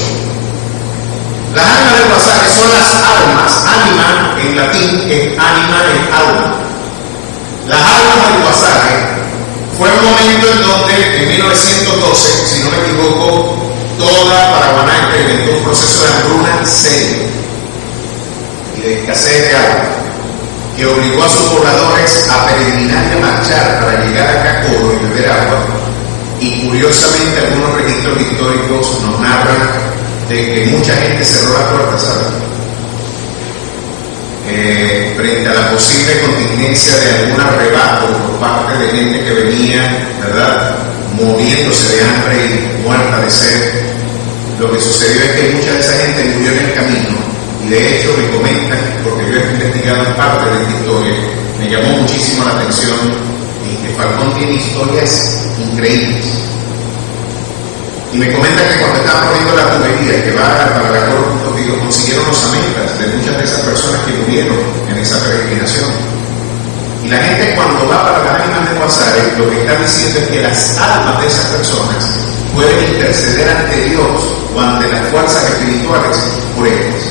Las ánimas del pasaje son las almas. Ánima en latín es ánima en alma. Las almas del pasaje fue un momento en donde en 1912, si no me equivoco, toda Paraguaná experimentó un proceso de hambruna serio y de escasez de agua que obligó a sus pobladores a peregrinar y a marchar para llegar a Cacoro y beber agua. Y curiosamente algunos registros históricos nos narran de que mucha gente cerró la puerta, ¿sabes? Frente a la posible contingencia de algún arrebato por parte de gente que venía, ¿verdad?, moviéndose de hambre y muerta de sed. Lo que sucedió es que mucha de esa gente murió en el camino y de hecho me comentan, porque yo he investigado parte de esta historia, me llamó muchísimo la atención y que Falcón tiene historias increíbles. Y me comentan que cuando estaban poniendo la tubería que va para la Coro.filo, consiguieron los amentas de muchas de esas personas que murieron en esa peregrinación. Y la gente cuando va para las ánimas de Guasare, lo que está diciendo es que las almas de esas personas pueden interceder ante Dios o ante las fuerzas espirituales por ellas.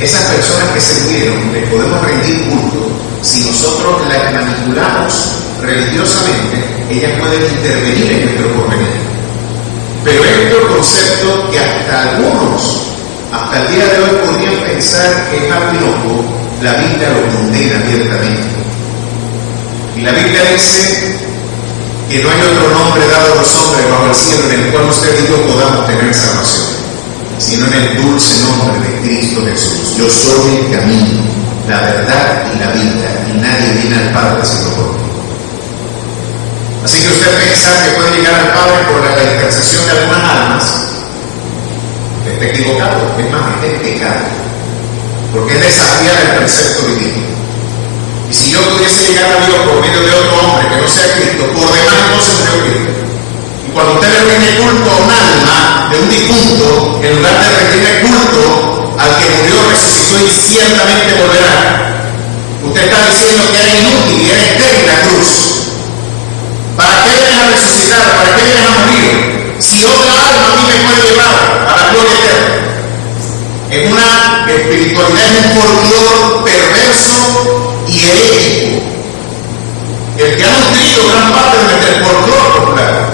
Esas personas que se murieron, les podemos rendir culto. Si nosotros las manipulamos religiosamente, ellas pueden intervenir en nuestro porvenir. Pero este es otro concepto que hasta algunos, hasta el día de hoy, podrían pensar que es algo inocuo. La Biblia lo condena abiertamente. Y la Biblia dice que no hay otro nombre dado a los hombres bajo el cielo en el cual usted y yo podamos tener salvación, sino en el dulce nombre de Cristo Jesús. Yo soy el camino, la verdad y la vida, y nadie viene al Padre sino por mí. Así que usted piensa que puede llegar al Padre por la intercesión de algunas almas, está equivocado, es más, es pecado, porque es desafiar el precepto divino. Y si yo pudiese llegar a Dios por medio de otro hombre que no sea Cristo, por demás entonces murió Cristo. Y cuando usted le rinde culto a un alma de un difunto, en lugar de rendirle culto al que murió, resucitó y ciertamente volverá, usted está diciendo que era inútil y era estéril la cruz. ¿Para qué vienes a resucitar? ¿Para qué vienes a morir? Si otra alma a mí me puede llevar a la gloria eterna. Es una espiritualidad, es un folclore perverso y herético, el que ha nutrido gran parte del folclore popular.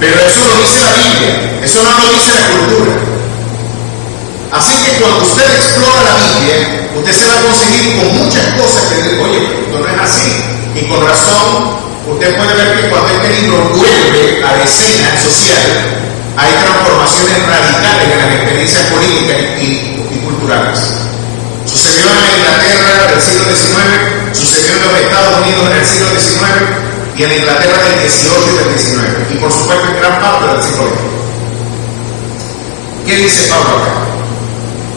Pero eso lo dice la Biblia, eso no lo dice la cultura. Así que cuando usted explora la Biblia, usted se va a conseguir con muchas cosas que, oye, esto no es así. Y con razón, usted puede ver que cuando este libro vuelve a la escena social, hay transformaciones radicales en las experiencias políticas y culturales. Sucedió en la Inglaterra del siglo XIX, sucedió en los Estados Unidos en el siglo XIX y en la Inglaterra del XVIII y del XIX, y por supuesto en gran parte del siglo XX. ¿Qué dice Pablo acá?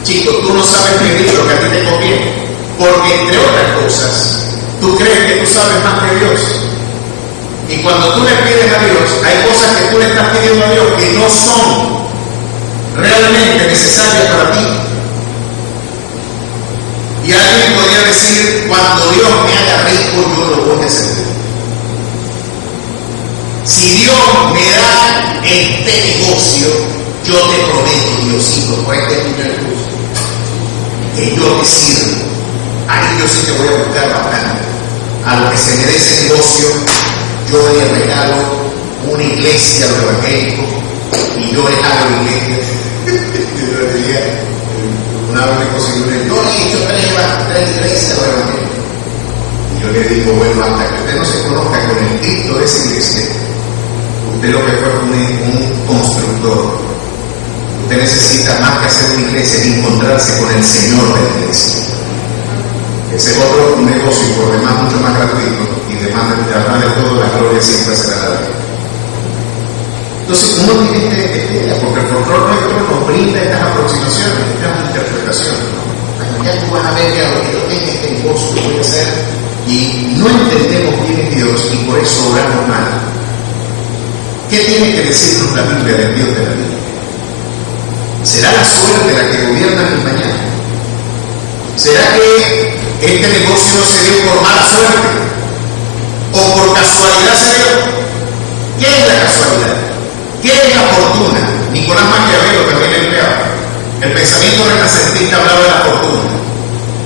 Chico, tú no sabes pedir lo que a ti te conviene, porque entre otras cosas, tú crees que tú sabes más que Dios. Y cuando tú le pides a Dios, hay cosas que tú le estás pidiendo a Dios que no son realmente necesarias para ti. Y alguien podría decir, cuando Dios me haga rico, yo lo voy a hacer. Si Dios me da este negocio, yo te prometo, Diosito, por este primer curso, que yo te sirvo. Ahí yo sí te voy a buscar bastante. A lo que se me dé ese negocio, yo le regalo una iglesia a los evangélicos y yo les hago iglesia. Una vez me consiguió yo le he hecho tres iglesias a los evangélicos. Y yo le digo, bueno, hasta que usted no se conozca con el Cristo de esa iglesia, usted lo que fue un constructor. Usted necesita más que hacer una iglesia y encontrarse con el Señor de la iglesia. Ese es otro negocio y por demás mucho más gratuito y además de todo la gloria siempre será la de Dios. Entonces uno tiene que estudiar porque el control nuestro nos brinda estas aproximaciones, estas interpretaciones. Bueno, ya tú vas a ver que a lo que yo tenga este negocio lo voy a hacer y no entendemos quién es Dios y por eso oramos mal. ¿Qué tiene que decirnos la Biblia del Dios de la Biblia? ¿Será la suerte la que gobierna mi mañana? ¿Será que este negocio no se dio por mala suerte? ¿O por casualidad se dio? ¿Qué es la casualidad? ¿Qué es la fortuna? Nicolás Maquiavelo también empleaba. El pensamiento renacentista hablaba de la fortuna.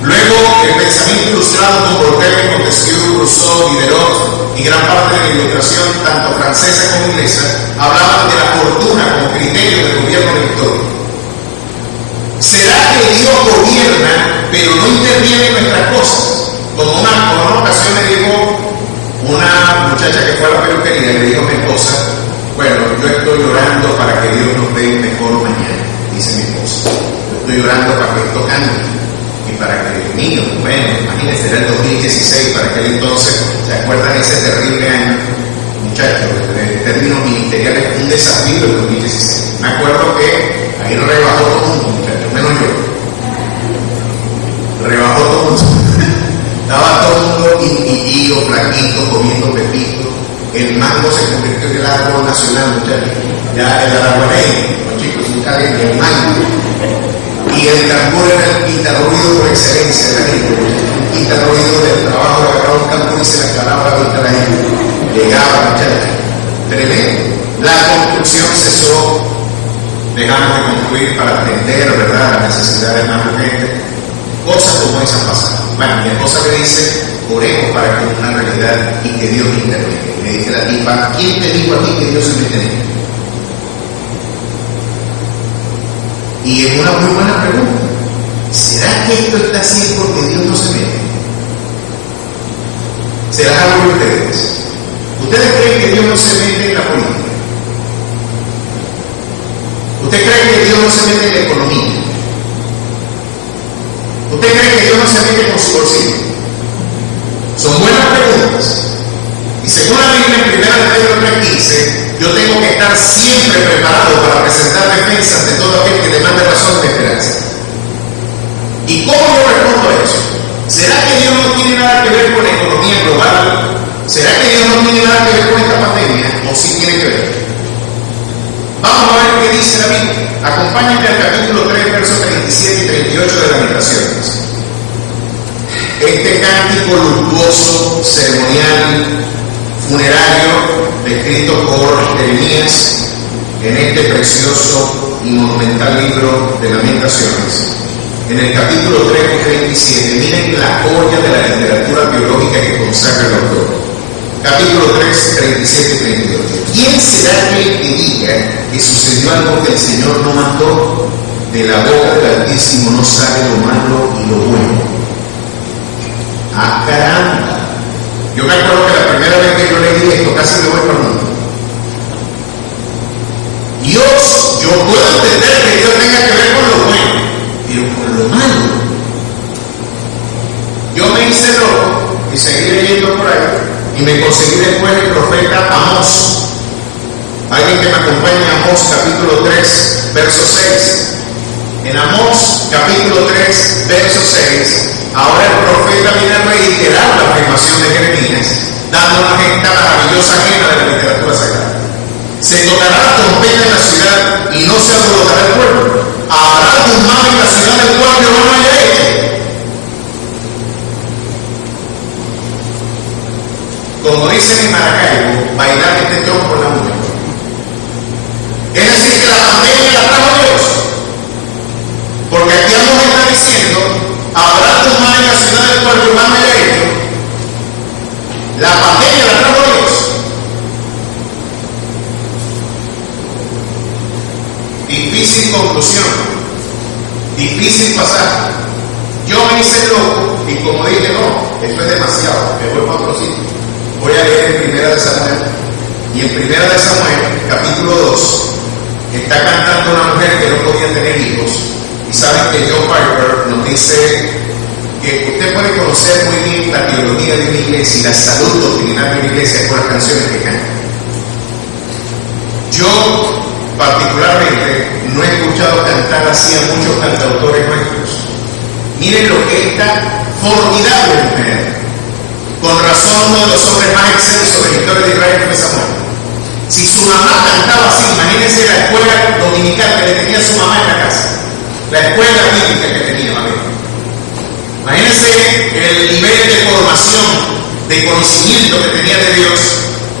Luego, el pensamiento ilustrado con Voltaire, Montesquieu, Rousseau, Diderot y gran parte de la ilustración, tanto francesa como inglesa, hablaban de la fortuna como criterio del gobierno de la historia. ¿Será que Dios gobierna, pero no interviene en nuestras cosas? Como una ocasión me dijo una muchacha que fue a la peluquería y le dijo a mi esposa, bueno, yo estoy orando para que Dios nos dé mejor mañana, dice mi esposa. Yo estoy orando para que esto cambie y para que el niño, bueno, imagínense, era el 2016, para aquel entonces, ¿se acuerdan de ese terrible año? Muchachos, en términos ministeriales, un desafío del 2016. Me acuerdo que ahí rebajó todo el mundo, muchachos, menos yo. Rebajó todo el mundo. Estaba todo el mundo y flaquito, comiendo pepito. El mango se convirtió en el árbol nacional, muchachos. Ya el araguaney, los chicos, un cariño, el mango. Y el tambor era el quitaruido por excelencia de la gente. Un quitaruido del trabajo de agarrar un tambor y se le aclaraba la vista a la gente. Llegaba, muchachos. Tremendo. La construcción cesó. Dejamos de construir para atender, ¿verdad?, las necesidades más urgentes. Cosas como esas pasaron. Bueno, mi esposa me dice, oremos para que una realidad y que Dios intervenga. Y me dice la tipa, ¿quién te dijo a ti que Dios se mete en esto? Y es una muy buena pregunta. ¿Será que esto está así porque Dios no se mete? ¿Será algo de ustedes? ¿Ustedes creen que Dios no se mete en la política? ¿Usted cree que Dios no se mete en la economía? ¿Usted cree que Dios no se mete con su bolsillo? Son buenas preguntas. Y según la Biblia en 1 Pedro 3:15, yo tengo que estar siempre preparado para presentar defensas de todo aquel que demande razón de esperanza. ¿Y cómo yo respondo a eso? ¿Será que Dios no tiene nada que ver con la economía global? ¿Será que Dios no tiene nada que ver con esta pandemia? ¿O sí tiene que ver? Vamos a ver qué dice la Biblia. Acompáñenme al capítulo 3, versos 37 y 38 de las Migraciones. Este cántico luctuoso, ceremonial, funerario, descrito por Jeremías en este precioso y monumental libro de Lamentaciones. En el capítulo 3, 37, miren la joya de la literatura teológica que consagra el autor. Capítulo 3, 37 y 38. ¿Quién será aquel que diga que sucedió algo que el Señor no mandó? De la boca del Altísimo no sale lo malo y lo bueno. ¡Ah, caramba! Yo me acuerdo que la primera vez que yo leí esto, casi me voy por el mundo. Dios, yo puedo entender que Dios tenga que ver con lo bueno, pero con lo malo. Yo me hice loco y seguí leyendo por ahí. Y me conseguí después el profeta Amós. Alguien que me acompañe a Amós capítulo 3, verso 6. En Amós, capítulo 3, verso 6, ahora el profeta viene a reiterar la afirmación de Jeremías, dando una gesta maravillosa ajena de la literatura sagrada. Se tocará la trompeta en la ciudad y no se alborotará el pueblo. Habrá un mal en la ciudad del cual Jehová no haya hecho. Como dicen en Maracaibo, bailar este tronco en la uña. Es decir, que la pandemia la trajo Dios. Porque aquí Amos está diciendo, habrá un mal en la ciudad del cual Jehová no haya hecho. La pandemia la trajo Dios. Difícil conclusión, difícil pasaje. Yo me hice loco y como dije, no, esto es demasiado, me voy para otro sitio. Voy a leer en Primera de Samuel. Y en Primera de Samuel, capítulo 2, está cantando una mujer que no podía tener hijos. Y saben que John Piper nos dice que usted puede conocer muy bien la teología de una iglesia y la salud doctrinal de una iglesia con las canciones que canta. Yo particularmente no he escuchado cantar así a muchos cantautores nuestros. Miren lo que esta formidable mujer, con razón uno de los hombres más excelsos de la historia de Israel fue Samuel. Si su mamá cantaba así, imagínense la escuela dominical que le tenía su mamá en la casa, la escuela bíblica que tenía, ¿vale? Imagínense el nivel de formación, de conocimiento que tenía de Dios.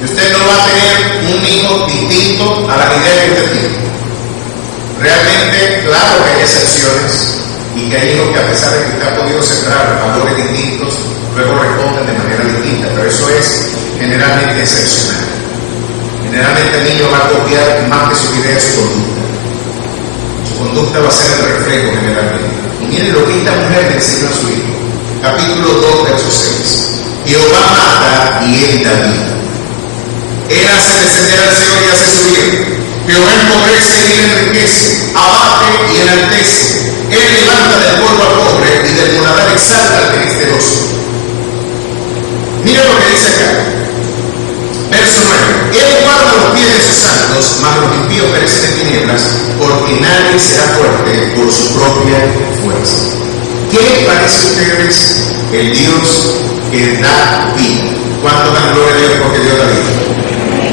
Y usted no va a tener un hijo distinto a la idea que usted tiene. Realmente, claro que hay excepciones y que hay hijos que a pesar de que usted ha podido sembrar valores distintos, luego responden de manera distinta, pero eso es generalmente excepcional. Generalmente el niño va a copiar más que sus ideas, su conducta. Su conducta va a ser el reflejo generalmente. Y miren lo que esta mujer le enseñó a su hijo. Capítulo 2, verso 6. Jehová mata y él da vida. Él hace descender al Señor y hace subir. Jehová empobrece y él enriquece. Abate y enaltece. Él levanta del polvo al pobre y del muladar exalta al menesteroso. Mira lo que dice acá. Verso 9. Él guarda los pies de sus santos, mas los impíos perecen en tinieblas, porque nadie será fuerte por su propia fuerza. ¿Qué les parece a ustedes el Dios que da vida? ¿Cuánto dan gloria a Dios porque Dios da vida?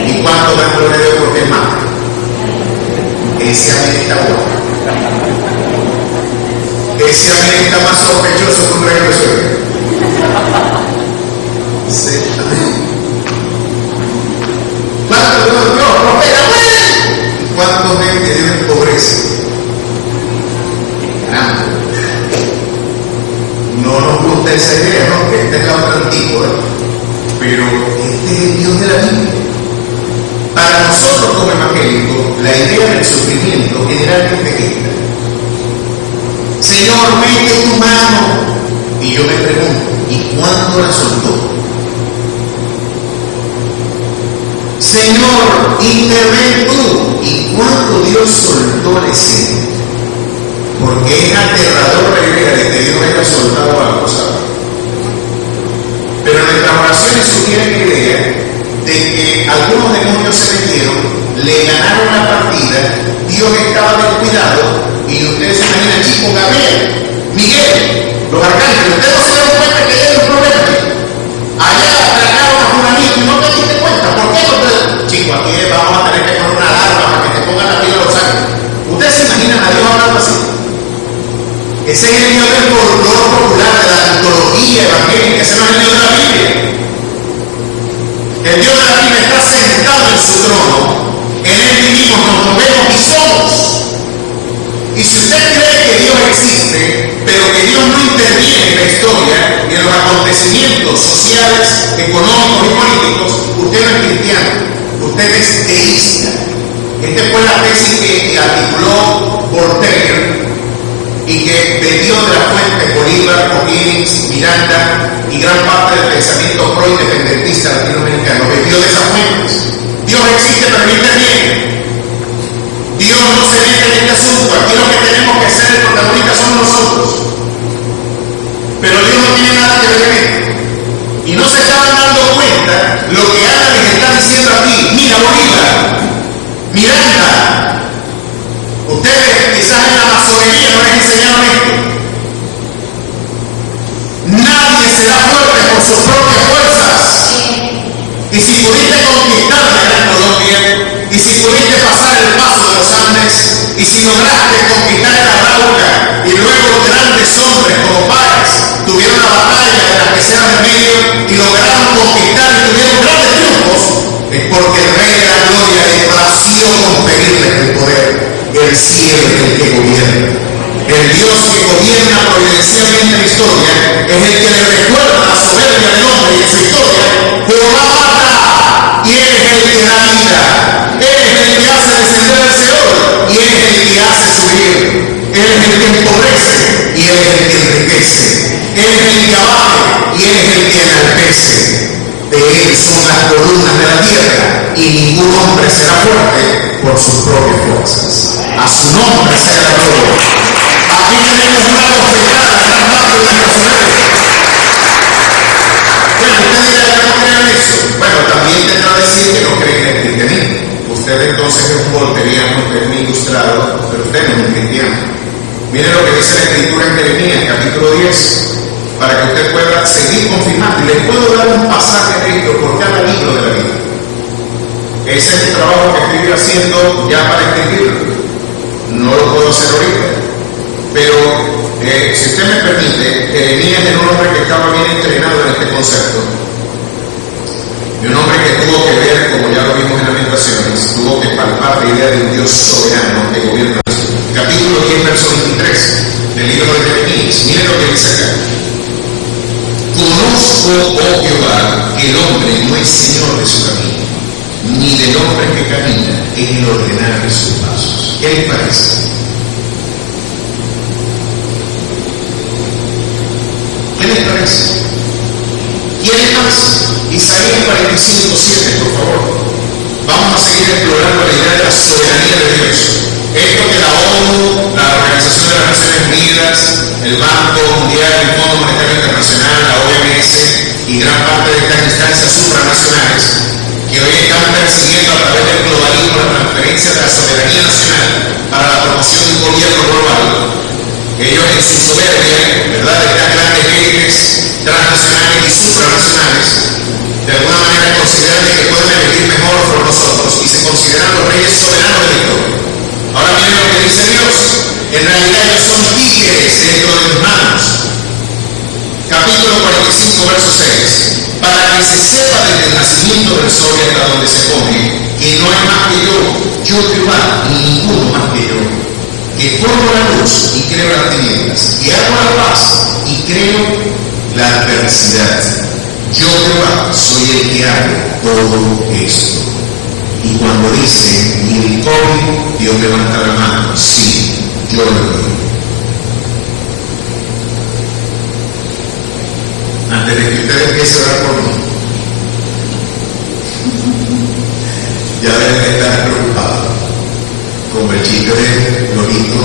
¿Y cuánto dan gloria a Dios porque es mata? Ese amén está bueno. Ese amén está más sospechoso que un rey de suerte. Sí, amén. ¿Cuánto Dios prospera? ¿Cuánto ven que Dios empobrece? Caramba. No nos gusta esa idea, ¿no? Que esta es la otra antigua, pero este es el Dios de la Biblia. Para nosotros como evangélicos, la idea del sufrimiento generalmente es esta. Señor, mete tu mano. Y yo me pregunto, ¿y cuándo la soltó? Señor, interven tú. ¿Y cuándo Dios soltó la escena? Porque es aterrador la idea de que Dios haya soltado algo, ¿sabes? Pero nuestras oraciones sugieren la idea de que algunos demonios se metieron, le ganaron la partida, Dios estaba descuidado, y ustedes se imaginan, chicos, Gabriel, Miguel, los arcángeles, ustedes no se dieron cuenta que hay un problema. Allá atracaron a fulanito y no te diste cuenta. ¿Por qué no te... Chicos, aquí vamos a tener que poner una alarma para que te pongan la piel a los ángeles. ¿Ustedes se imaginan a Dios hablando así? Ese es el Dios del folclore popular, de la mitología evangélica, ese no es el Dios de la Biblia. El Dios de la Biblia está sentado en su trono, en él vivimos, nos movemos y somos. Y si usted cree que Dios existe, pero que Dios no interviene en la historia y en los acontecimientos sociales, económicos y políticos, usted no es cristiano, usted es teísta. Esta fue la tesis que articuló Voltaire y que bebió de la fuente Bolívar, O'Higgins, Miranda y gran parte del pensamiento pro-independentista latinoamericano. Bebió de esas fuentes. Dios existe, pero no interviene. Dios no se mete en este asunto. Aquí lo que tenemos que ser el protagonista somos nosotros. Pero Dios no tiene nada que ver en esto. Y no se estaban dando cuenta lo que Ana les está diciendo aquí. Mira, Bolívar, Miranda, ustedes si lograste conquistar el Arauca y luego grandes hombres como Páez tuvieron la batalla de las peceras de medio y lograron conquistar y tuvieron grandes triunfos, es porque el Rey de la Gloria le plació conferirles el poder. El cielo es el que gobierna. El Dios que gobierna providencialmente la historia es el que le recuerda la soberbia del hombre y de su historia. Jehová mata y Él es el que da vida. Él es el que hace descender el Seol y Él es el que hace subir. Él es el que empobrece y Él es el que enriquece. Él es el que abaje y Él es el que enaltece. De Él son las columnas de la tierra y ningún hombre será fuerte por sus propias fuerzas. A su nombre sea la gloria. Aquí tenemos una bofetada gran parte de la personalidad. Bueno, usted dirá que no creen en eso. Bueno, también tendrá que decir que no creen en el cristianismo. Usted entonces es un volteriano, usted es un ilustrado, pero usted no es un cristiano. Mire lo que dice la Escritura en Jeremías, capítulo 10, para que usted pueda seguir confirmando. Y les puedo dar un pasaje de esto por cada libro de la Biblia. Ese es el trabajo que estoy haciendo ya para escribirlo. No lo puedo hacer ahorita. Pero, si usted me permite, Jeremías era un hombre que estaba bien entrenado en este concepto. Y un hombre que tuvo que ver, como ya lo vimos en Lamentaciones, tuvo que palpar la idea de un Dios soberano que gobierna. Capítulo 10, verso 23 del libro de Jeremías. Miren lo que dice acá. Conozco, oh Jehová, que el hombre no es señor de su camino, ni del hombre que camina en el ordenar de sus pasos. ¿Qué les parece? ¿Qué les parece? ¿Quién más? Isaías 45:7, por favor. Vamos a seguir explorando la idea de la soberanía de Dios. Esto que la ONU, la Organización de las Naciones Unidas, el Banco Mundial, el Fondo Monetario Internacional, la OMS y gran parte de estas instancias supranacionales que hoy están persiguiendo a través del globalismo la transferencia de la soberanía nacional para la promoción de un gobierno global. Ellos en su soberbia, ¿verdad?, de estas grandes élites transnacionales y supranacionales, de alguna manera consideran que pueden elegir mejor por nosotros y se consideran los reyes soberanos de la historia. Ahora miren lo que dice Dios. En realidad ellos son títeres dentro de tus manos. Capítulo 45, verso 6. Para que se sepa desde el nacimiento del sol y hasta donde se pone, que no hay más que yo Jehová, y ninguno más que yo, que formo la luz y creo las tinieblas, que hago la paz y creo la adversidad. Yo Jehová soy el que hago todo esto. Y cuando dice ni el COVID, Dios levanta la mano. Sí, yo lo doy. Antes de que usted empiece a orar por mí, ya deben estar preocupados. Como el chiste de Lolito,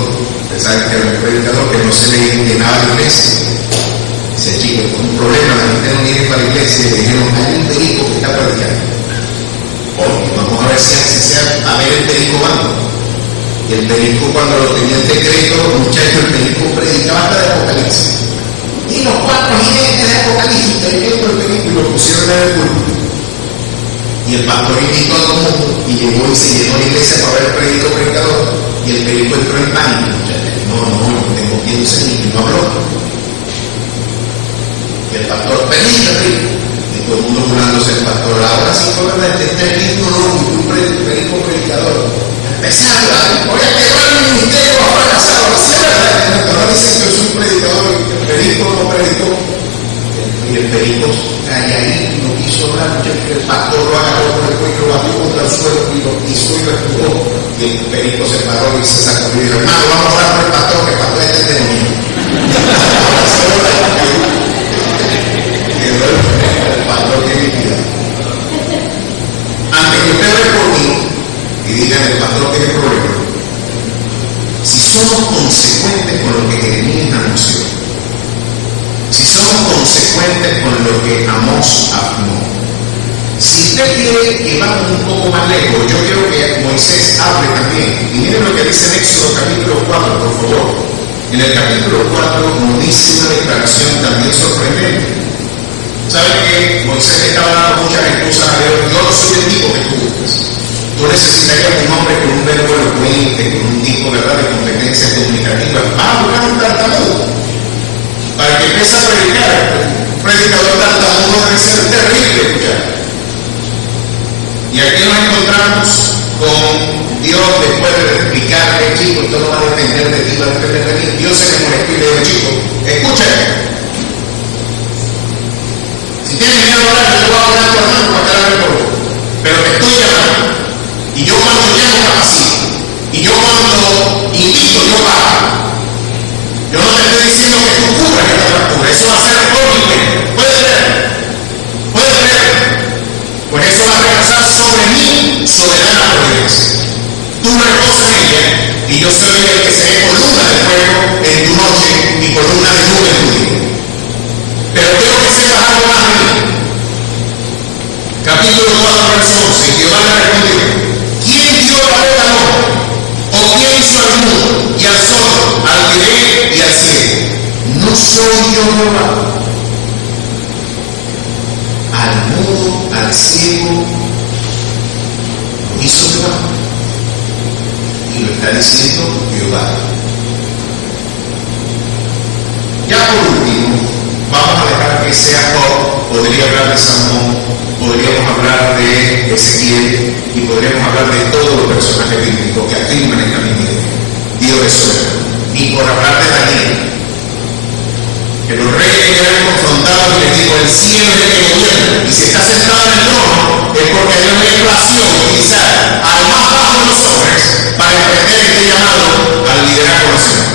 pensaban que era un predicador que no se le llenaba la iglesia. Ese chico con un problema, la gente no viene para la iglesia y le dijeron, hay un perico que está predicando. Oye, vamos a ver si sea a ver el perico cuando. Y el perico, cuando lo tenía el decreto, muchachos, el perico predicaba hasta de Apocalipsis. Y los 4 jinetes de Apocalipsis, el perico, y lo pusieron en el púlpito. Y el pastor invitó a todo el mundo y llegó y se llenó la iglesia para ver el predicador. Y el perico entró en pánico, muchachos. No, tengo que irse y no habló. Y el pastor, perico. Todo el mundo burlándose del pastor. Ahora sí fue verdad, está el mismo loco y un perico predicador. Empecé a hablar, voy a quebrar el ministerio, va a fracasar. Así es verdad. Ahora dicen que es un predicador y el perico no predicó. Y el perico calladito no quiso hablar, que el pastor lo agarró por el cuello, lo batió contra el suelo y lo pisó y lo empujó. Y el perico se paró y se sacó y dijo, hermano, vamos a orar por el pastor, que el pastor es este domingo. Antes que usted ore por mí y digan el pastor tiene problema, si somos consecuentes con lo que Jeremías anunció, si somos consecuentes con lo que Amós afirmó, si usted quiere que vamos un poco más lejos, yo quiero que Moisés hable también. Y miren lo que dice en Éxodo capítulo 4, por favor. En el capítulo 4 nos dice una declaración también sorprendente. ¿Saben que Moisés le estaba dando muchas excusas a Dios? Yo no soy el tipo que tú buscas. Tú necesitarías un hombre con un verbo elocuente, con un tipo, ¿verdad?, de iglesias comunicativas, van a buscar un tartamudo para que empiece a predicar. Un predicador tartamudo debe ser terrible escuchar. Y aquí nos encontramos con Dios después de explicarle, chico, esto no va a depender de ti, va a depender de mí. Dios se me molestó y le dijo, chico, escúchame. Si tienes miedo a orar, yo te voy a orar a tu hermano para que haga por vos. Pero te estoy llamando. Y yo cuando llamo capacito. Y yo cuando invito, yo pago. Yo no te estoy diciendo que tú cubras esta factura. Eso va a ser por mi cuenta. Puedes ver. Puedes ver. Pues eso va a reposar sobre mí, soberana providencia. Tú reposas en ella, y yo soy el que seré columna de fuego en tu noche y columna de nube en tu día. Pero quiero que sepas algo más de mí. Capítulo 4, verso 11. Jehová le respondió: ¿quién dio la boca al hombre? ¿O quién hizo al mundo y al sordo, al que ve y al ciego? ¿No soy yo Jehová? Al mudo, al ciego, lo hizo Jehová. Y lo está diciendo Jehová. Ya por último, vamos a dejar que sea Job. Podría hablar de Salomón, podríamos hablar de Ezequiel y podríamos hablar de todos los personajes bíblicos que afirman el camino de Dios es soberano. Ni por hablar de Daniel, que los reyes quedaron confrontados y les dijo: el cielo es el que gobierna, y si está sentado en el trono es porque Dios le plació utilizar al más bajo de los hombres para emprender este llamado al liderazgo nacional.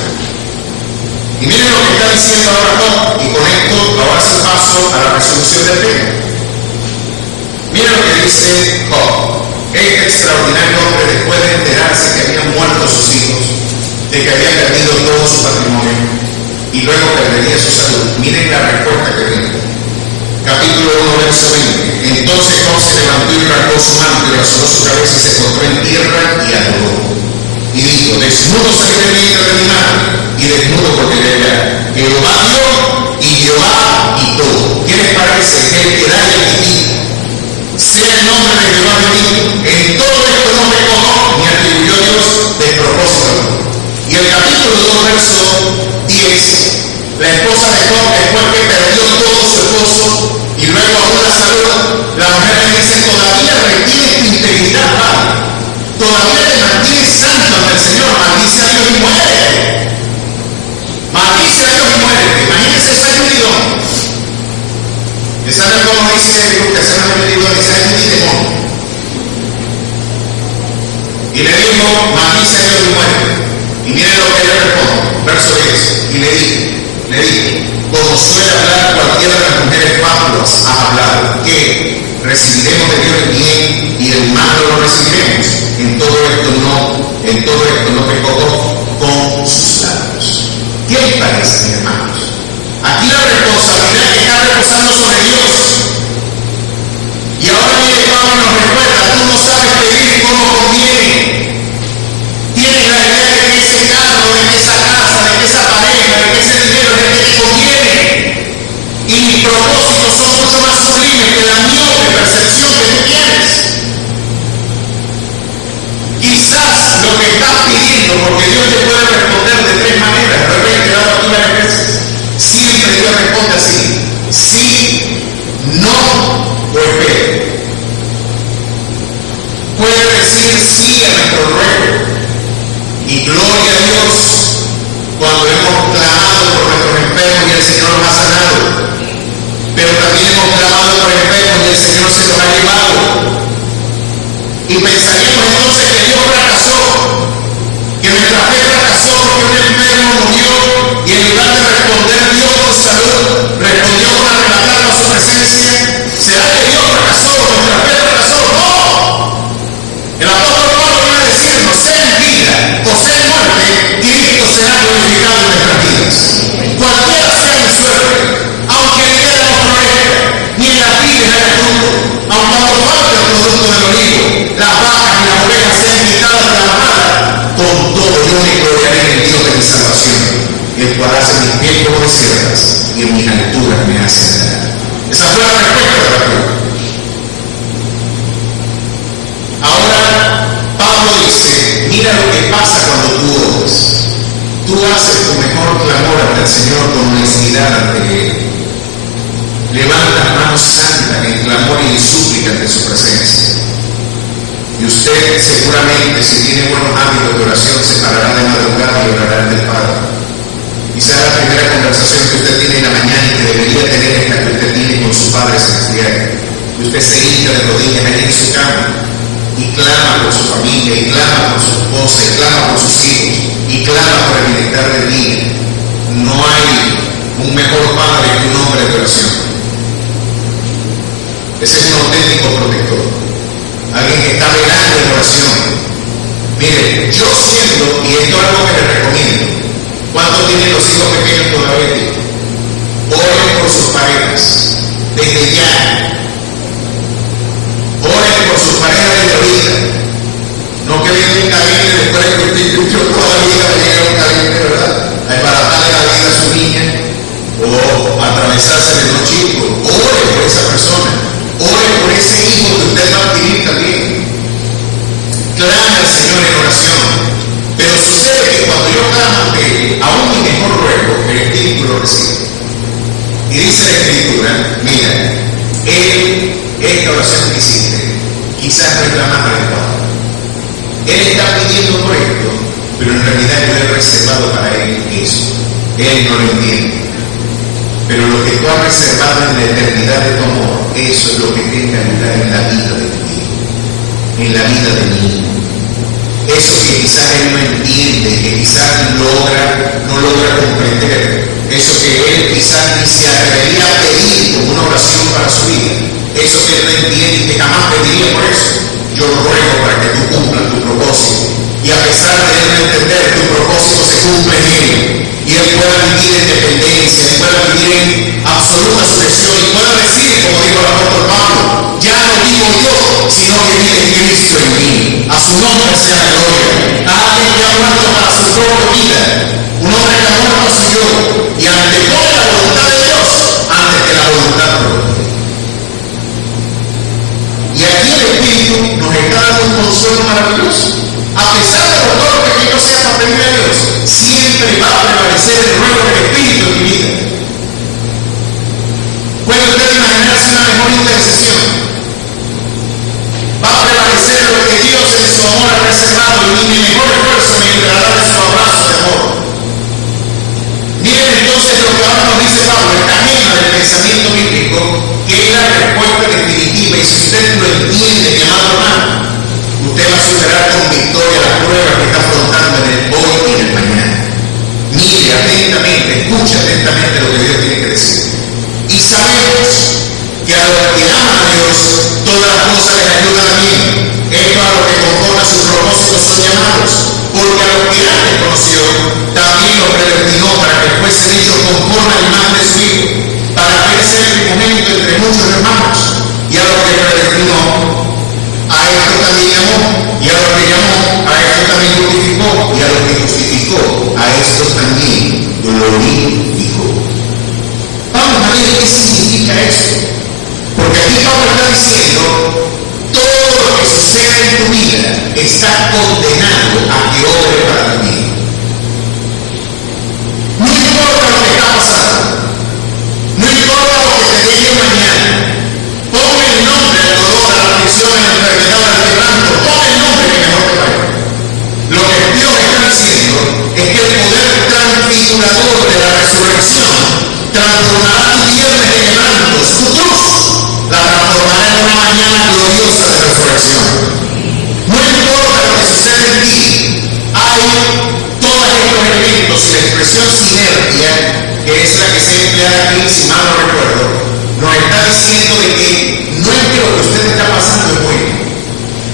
Y miren lo que está diciendo ahora Job, y con esto ahora se paso a la resolución del tema. Miren lo que dice Job: este extraordinario hombre, después de enterarse que habían muerto sus hijos, de que había perdido todo su patrimonio y luego perdería su salud, miren la respuesta que viene. Capítulo 1, verso 20. Entonces Job se levantó y rasgó su manto y rasuró su cabeza y se postró en tierra y adoró. Y dijo: desnudo salí del vientre de mi madre, y desnudo porque le haré. Jehová dio y Jehová quitó. ¿Qué les parece? El que da y el que quita. Sea el nombre de Jehová bendito. En todo esto no pecó ni atribuyó a Dios despropósito. Y el capítulo 2, verso 10, la esposa de Job, después que perdió todo su esposo y luego aún la salud, la mujer le dice: todavía retienes tu integridad, Padre. Todavía te mantienes santo ante el Señor. Maldice a Dios y muere. Maldice a Dios y muere. Imagínense esa ayudidón. ¿Saben cómo dice Lucas? Esa ayudidón dice: ay, mi demonio. Y le dijo: maldice a Dios y muere. Y miren lo que él le responde. Verso 10. Y le dijo: como suele hablar cualquiera de las mujeres fábulas, ha hablado, que recibiremos de Dios el bien y el mal no lo recibiremos. En todo esto no pecó con sus labios. ¿Qué les parece, mis hermanos? Aquí la responsabilidad que está reposando sobre Dios. Y ahora viene Pablo y nos recuerda: tú no sabes pedir como conviene. Tienes la idea de que ese carro, de que esa casa, de que esa pareja, de que ese dinero es el que te conviene. Y mis propósitos son mucho más sublimes que la miope percepción que tú tienes. Quizás lo que estás pidiendo, porque Dios te puede responder de tres maneras, de repente dado aquí varias veces. Siempre Dios responde así: sí, no o espera. Puede decir sí a nuestro ruego. Y gloria a Dios cuando hemos clamado por nuestros enfermos y el Señor nos ha sanado. Pero también hemos clamado por enfermos y el Señor se los ha llevado. Y pensaríamos entonces que Dios fracasó, que nuestra fe fracasó porque un enfermo murió y en lugar de responder Dios con salud, respondió con arrebatarlo a su presencia. ¿Será que Dios fracasó? ¿Nuestra fe fracasó? ¡No! El apóstol Pablo viene a decirnos: sea en vida o sea en muerte, Cristo será glorificado en nuestras vidas. Cualquiera sea mi suerte, aunque el día no florezca, ni en las vides haya fruto, aunque no falte el producto del olivo, las vacas y las ovejas al Señor con honestidad ante Él. Levanta manos santas en clamor y en súplica ante su presencia. Y usted seguramente, si tiene buenos hábitos de oración, se parará de madrugada y orará ante el Padre. Quizá la primera conversación que usted tiene en la mañana y que debería tener es la que usted tiene con su Padre Celestial. Y usted se hinca de rodillas ahí en su cama y clama por su familia, y clama por su esposa, y clama por sus hijos, y clama por el bienestar del día. No hay un mejor Padre que un hombre de oración. Ese es un auténtico protector. Alguien que está velando en oración. Mire, yo siento, y esto es algo que les recomiendo, ¿cuántos tienen los hijos pequeños todavía? Oren por sus parejas, desde ya. Oren por sus parejas desde ahorita. No que venga un caliente después de que usted escuchó toda la vida va a llegar un caliente, ¿verdad? A embaratarle la vida a su niña o atravesarse de los chicos. Oren por esa persona. Oren por ese hijo que usted va a adquirir también. Clame al Señor en oración. Pero sucede que cuando yo clamo ante Él, aún mi mejor ruego, el Espíritu lo recibe. Y dice la Escritura, mira, esta oración que hiciste, quizás no es la más adecuada. Él está pidiendo por esto, pero en realidad yo he reservado para Él eso. Él no lo entiende. Pero lo que tú has reservado en la eternidad de tu amor, eso es lo que tiene que ayudar en la vida de tu hijo, en la vida de mi hijo. Eso que quizás él no entiende, que quizás no logra comprender, eso que él quizás ni se atrevería a pedir como una oración para su vida, eso que él no entiende y que jamás pediría por eso, yo ruego para que tú cumplas tu propósito. Y a pesar de él no entender, tu propósito se cumple en él. Y él pueda vivir en dependencia, él pueda vivir en absoluta sujeción y pueda decir, como dijo el apóstol Pablo, ya no vivo yo, sino que vive Cristo en mí. A su nombre sea la gloria. A alguien que ha muerto para su propia vida, un hombre que ha muerto a su yo y antepone la voluntad de Dios antes que la voluntad propia. Y aquí el Espíritu nos está dando un consuelo maravilloso. A pesar de lo todo que yo sea para pedir a Dios, siempre va a prevalecer el ruego del Espíritu en mi vida. ¿Puede usted imaginarse una mejor intercesión? Va a prevalecer lo que Dios en su amor ha reservado y mi mejor esfuerzo me entregará de su abrazo de amor. Miren entonces lo que ahora nos dice Pablo, está lleno del pensamiento bíblico, que es la respuesta definitiva, y si usted lo entiende, mi amado hermano, usted va a superar con victoria las pruebas que está afrontando en el hoy y en el mañana. Mire atentamente, escuche atentamente lo que Dios tiene que decir. Y sabemos que a los que aman a Dios, todas las cosas les ayudan a bien. Esto a los que conforme a sus propósitos son llamados. Porque a los que antes conoció, también los predestinó para que fuesen hechos conforme al imagen de su Hijo, para que Él sea el primogénito entre muchos hermanos. Y a los que predestinó, a esto también llamó, y a los que llamó, a esto también justificó, y a los que justificó, a estos también glorificó. Vamos a ver qué significa eso. Porque aquí Pablo está diciendo, todo lo que sucede en tu vida está condenado a que obre para tu vida. No importa lo que está pasando, no importa lo que te deje mañana, ponme el nombre al dolor, a la aflicción, a la enfermedad, al quebranto, ponme el nombre que mejor te vaya. Lo que Dios está diciendo es que el poder transfigurador de la resurrección transformará tu viernes de quebrantos, tu cruz, la transformará en una mañana gloriosa de resurrección. No importa lo que sucede en ti, hay todos estos elementos y la expresión sinergia, que es la que se emplea aquí, si mal no recuerdo, nos está diciendo de que no es que lo que usted está pasando es bueno,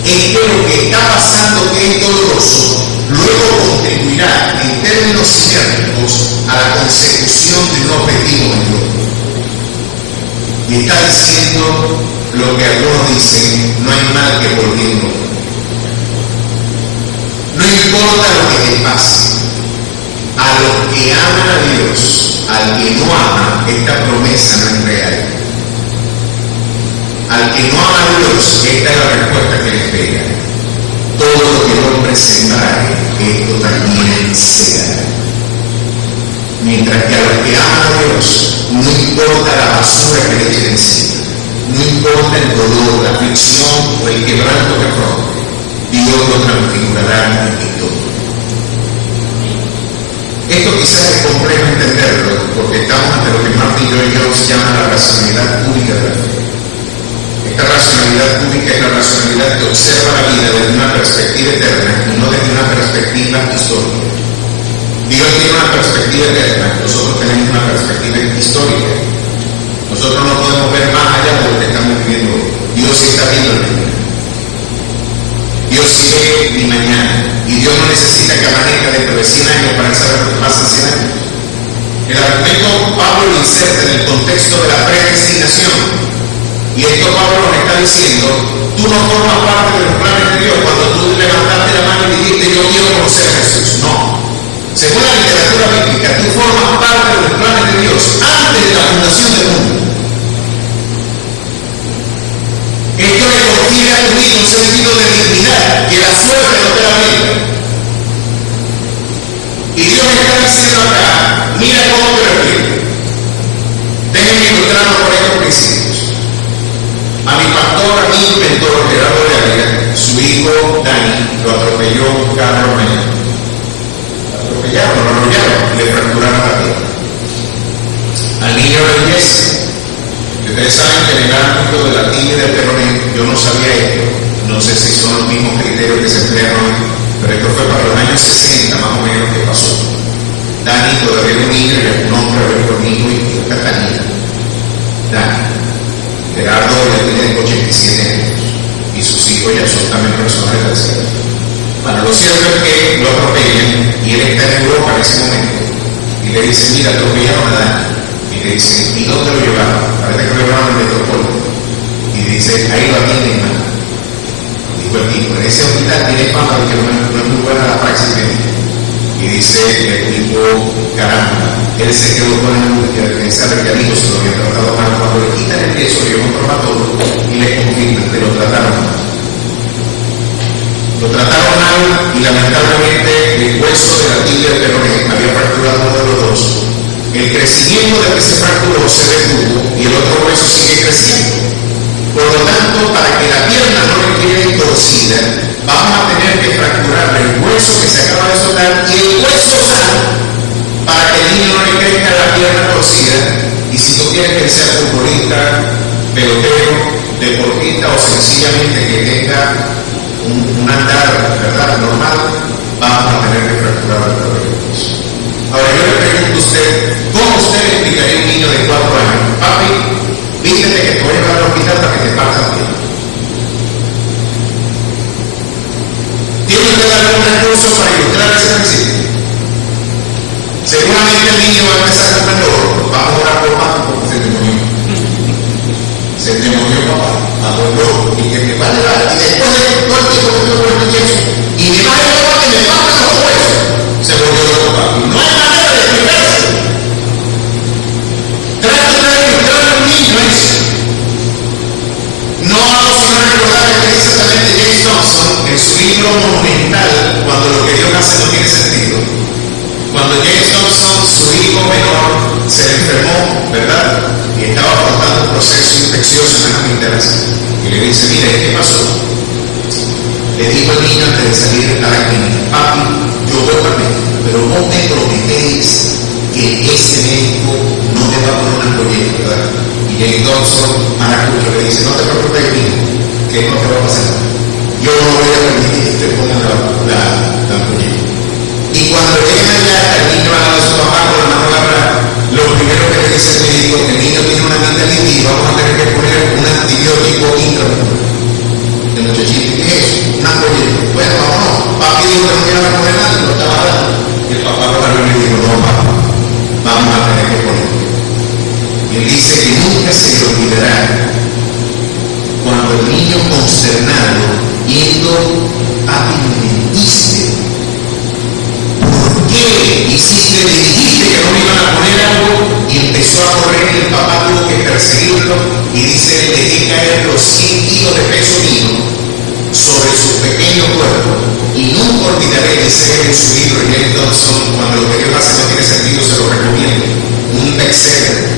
es que lo que está pasando que es doloroso, luego contribuirá en términos sinérgicos a la consecución de un objetivo mayor. Y está diciendo lo que algunos dicen, no hay mal que por bien no. No importa lo que te pase, a los que aman a Dios, al que no ama, esta promesa no es real. Al que no ama a Dios, esta es la respuesta que le espera. Todo lo que el hombre sembrare, esto también será. Mientras que a los que aman a Dios, no importa la basura que le echen encima, no importa el dolor, la aflicción o el quebranto que rompe, Dios lo transfigurará en victoria. Esto quizás es complejo entenderlo, porque estamos ante lo que Martin Lloyd-Jones llama la racionalidad pública de la fe. Esta racionalidad pública es la racionalidad que observa la vida desde una perspectiva eterna y no desde una perspectiva histórica. Dios tiene una perspectiva eterna, nosotros tenemos una perspectiva histórica. Nosotros no podemos ver más allá de lo que estamos viviendo hoy. Dios sí está viendo el mañana. Dios sí ve mi mañana. Y Dios no necesita que amanezca dentro de 100 años para saber lo que pasa en 100 años. El argumento Pablo lo inserta en el contexto de la predestinación. Y esto Pablo nos está diciendo, tú no formas parte de los planes de Dios cuando tú levantaste la mano y dijiste yo quiero conocer a Jesús. No. Según la literatura bíblica, tú formas parte de los planes de Dios antes de la fundación del mundo. Esto le confiere a tu vida un sentido de dignidad que la suerte no te la brinda. Y Dios me está diciendo acá, mira cómo te refieres. Déjenme ilustrarlo por estos principios. A mi pastor, amigo y mentor Gerardo de Ávila, su hijo Dani lo atropelló un carro mañana. Lo arrollaron, le fracturaron la pierna. Al niño de 10, ustedes saben que en el ámbito de la tibia y del peroné, yo no sabía esto, no sé si son los mismos criterios que se emplean hoy, pero esto fue para los años 60 más o menos que pasó. Dani todavía era un niño y era un hombre, era conmigo y Catalina. Dani. Gerardo ya tiene 87 años y sus hijos ya son también personas de la ciudad. Bueno, lo cierto es que lo atropellan y él está en Europa en ese momento y le dice, mira, atropellaron a Dani. Y le dice, ¿y dónde lo llevaron? Parece que lo llevaron al Metropolitano. Y dice, ahí lo atienden, hermano. Dijo el tipo, en ese hospital tiene fama de que no es muy buena la praxis médica. Y dice el tipo, caramba, él se quedó con la angustia de pensar que al hijo se lo había tratado mal. Cuando le quitan el yeso, le llevan un traumatólogo y le confirman que lo trataron mal. Lo trataron mal y lamentablemente el hueso de la tibia del peroné había fracturado uno de los dos. El crecimiento del que se fracturó se detuvo y el otro hueso sigue creciendo. Por lo tanto, para que la pierna no le quede torcida, vamos a tener que fracturar el hueso que se acaba de soltar y el hueso sano para que el niño no le crezca la pierna torcida. Y si tú quieres que sea futbolista, pelotero, deportista o sencillamente que tenga un andar, ¿verdad?, normal, vamos a tener que fracturar el hueso. Ahora yo le pregunto a usted, ¿cómo usted le explicaría a un niño de 4 años? Papi, vístete que te voy a llevar al hospital para que te partas bien. ¿Tiene usted algún recurso para ilustrar ese principio? Seguramente el niño va a empezar a comer oro. Vamos a orar por papi porque se te murió. Se te murió papá, abuelo, y que me va a llevar. Y después de todo el tiempo que yo vuelvo y eso, y me va a llevar que me partan los huesos. Se volvió loco papi. No hay manera de explicarse. Trata de ilustrar a un niño eso. No vamos a recordar lo que dice exactamente James Thompson en su libro monumental, Cuando lo que Dios hace no tiene sentido. Cuando James Thompson, su hijo menor, se enfermó, ¿verdad? Y estaba afrontando un proceso infeccioso en las ínteras. Y le dice, mire, ¿qué pasó? Le dijo al niño antes de salir a la clínica, papi, yo voy para México, pero vos me prometéis que ese médico no te va a poner una ampolleta, ¿verdad? Y James Thompson, maracucho, le dice, no te preocupes, hijo, que no te va a pasar nada. Yo no voy a permitir que te pongan la ampolleta. Y cuando llegan allá, el niño va a dar a su papá con la mano agarrada. Lo primero que le dice el médico, el niño tiene una amigdalitis y vamos a tener que poner un antibiótico intramuscular. El muchachito, ¿qué es eso? Una ampolleta. Bueno, vámonos. Papi dijo que no me iban a poner nada y lo estaba dando. Y el papá lo agarró y le dijo, no, papá, vamos a tener que poner. Y él dice que nunca se le olvidará cuando el niño consternado, yendo, papi, me mentiste. ¿Qué hiciste? Le dijiste que no me iban a poner algo y empezó a correr y el papá tuvo que perseguirlo y dice, le dejé caer los 100 kilos de peso mío sobre su pequeño cuerpo y nunca olvidaré, dice en su libro James Dobson, cuando lo que Dios hace no tiene sentido, se lo recomiendo, un bestseller.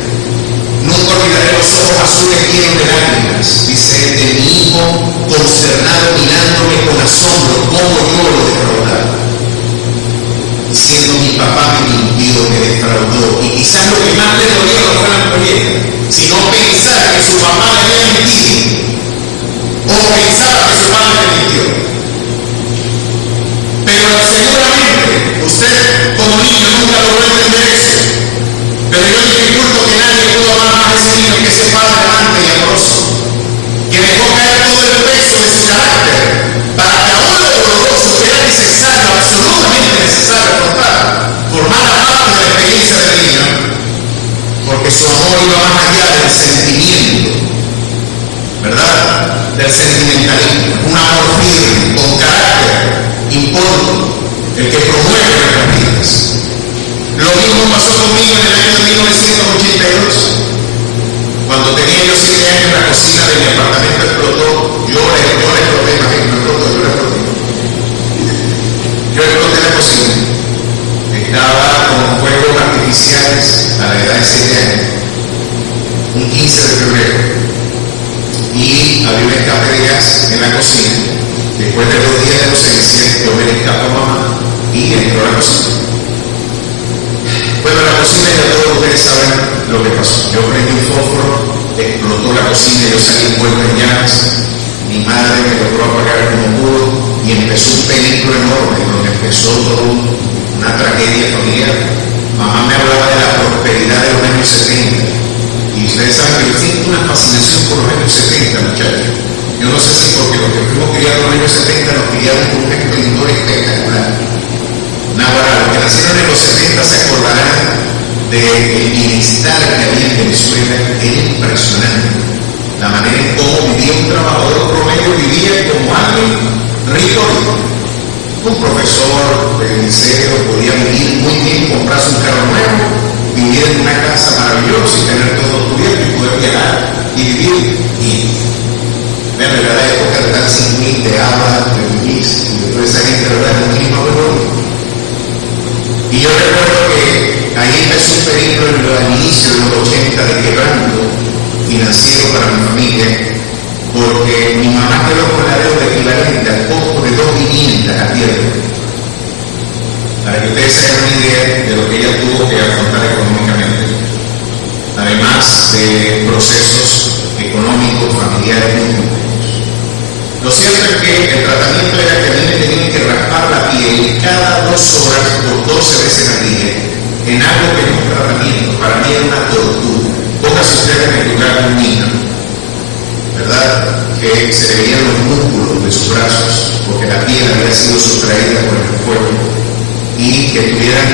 Nunca olvidaré los ojos azules llenos de lágrimas, dice, de mi hijo consternado mirándome con asombro, como yo lo defraudaba. Diciendo, mi papá me mintió, me defraudó. Y quizás lo que más le dolía no fue la proyecta, sino pensar que su papá le había mentido, o pensaba que su padre le mintió. Pero seguramente usted como niño nunca logró entender eso. Pero yo dificulto que nadie pudo amar más a ese niño que ese padre amante y amoroso, que dejó caer todo el peso de su carácter para que aún lo doloroso que era necesario, absolutamente necesario formara parte de la experiencia del niño, porque su amor iba más allá del sentimiento, ¿verdad? Del sentimentalismo, un amor firme, con carácter, impone, el que promueve nuestras vidas. Lo mismo pasó conmigo en el año de 1982. Cuando tenía yo 7 años, la cocina de mi apartamento explotó. Yo le exploté, imagínate, yo exploté la cocina. Estaba con fuegos artificiales a la edad de 7 años, un 15 de febrero, y había un escape de gas en la cocina. Después de 2 días de ausencia, yo me escapé a mamá y entró a la cocina. Bueno, la cocina, ya todos ustedes saben lo que pasó. Yo prendí un fósforo, explotó la cocina, yo salí envuelto en llamas. Mi madre me logró apagar como pudo y empezó un peligro enorme, donde empezó toda una tragedia familiar. Mamá me hablaba de la prosperidad de los años 70. Y ustedes saben que yo siento una fascinación por los años 70, muchachos. Yo no sé si porque los que fuimos criados en los años 70 nos criaron con un esplendor espectacular. Navarra, los que nacieron en los 70 se acordarán del bienestar que había en Venezuela. Era impresionante. La manera en cómo vivía un trabajador promedio, vivía como alguien rico. Un profesor del liceo podía vivir muy bien, comprarse un carro nuevo, vivir en una casa maravillosa y tener todo cubierto y poder viajar y vivir bien. Bueno, era la época de Tan Sin Mil, de Ava, de Luis y de toda esa gente, ¿verdad? En un clima muy bonito. Y yo recuerdo que ahí empezó un peligro al inicio de los 80 de quebranto financiero para mi familia, porque mi mamá quedó con la deuda equivalente al costo de 2 viviendas a tierra. Para que ustedes se hagan una idea de lo que ella tuvo que afrontar económicamente, además de procesos económicos, familiares muy complejos. Lo cierto es que el tratamiento era que a mí me tenían que raspar la piel cada 2 horas por 12 veces al día, en algo que no es un tratamiento, para mí era una tortura. Póngase ustedes en el lugar de un niño, ¿verdad? Que se le veían los músculos de sus brazos, porque la piel había sido sustraída por el fuego, y que estuvieran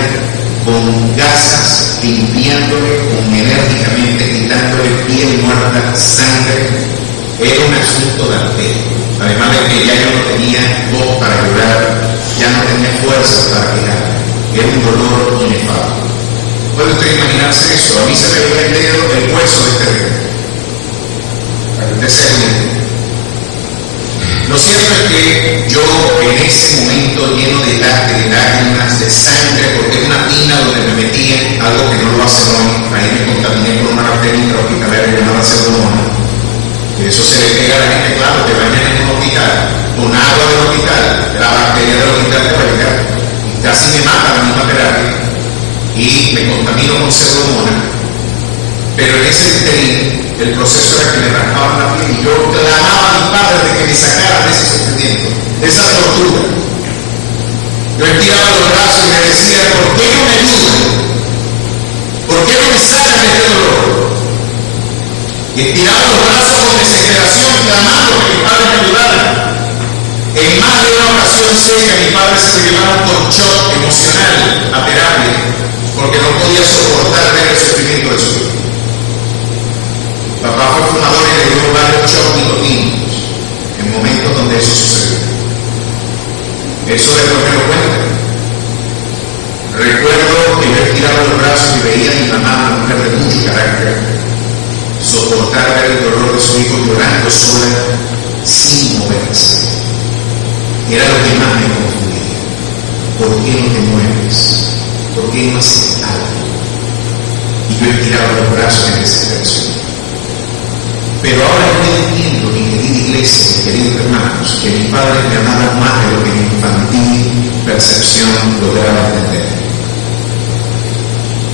con gasas, limpiándole enérgicamente, quitándole piel muerta, sangre. Era un asunto de altero. Además de que ya yo no tenía voz para llorar, ya no tenía fuerza para quejar. Era un dolor inefable. ¿Puede usted imaginarse eso? A mí se me veía el dedo, el hueso de este dedo. Para que usted se entienda. Lo cierto es que yo en ese momento lleno de lágrimas, de sangre, porque era una tina donde me metían, algo que no lo hacen hoy, ahí me contaminé con una bacteria intrahospitalaria llamada Pseudomonas. Eso se le pega a la gente, claro, te bañan en un hospital, con agua del hospital, la bacteria del hospital puede llegar, casi me mata la misma terapia, y me contamino con Pseudomonas. Pero en ese interín, el proceso era que me raspaban la piel y yo clamaba a mis padres de que me sacaran de ese sufrimiento, de esa tortura. Yo estiraba los brazos y me decía, ¿por qué no me ayudan? ¿Por qué no me sacan de este dolor? Y estiraba los brazos con desesperación, clamando que mis padres me ayudaran. En más de una ocasión sé que a mis padres se me llevaron por shock emocional a terapia, porque no podía soportar ver el sufrimiento de su hijo. Papá fue fumador y le dio varios shocks nicotínicos en momentos donde eso sucedió. Eso después me lo cuenta. Recuerdo que yo estiraba los brazos y veía a mi mamá, una mujer de mucho carácter, soportar ver el dolor de su hijo llorando sola, sin moverse. Era lo que más me confundía. ¿por qué no te mueves? ¿Por qué no haces algo? Y yo estiraba los brazos en desesperación. Pero ahora yo entiendo, mi querida iglesia, mis queridos hermanos, que mis padres me amaban más de lo que mi infantil percepción lograba entender.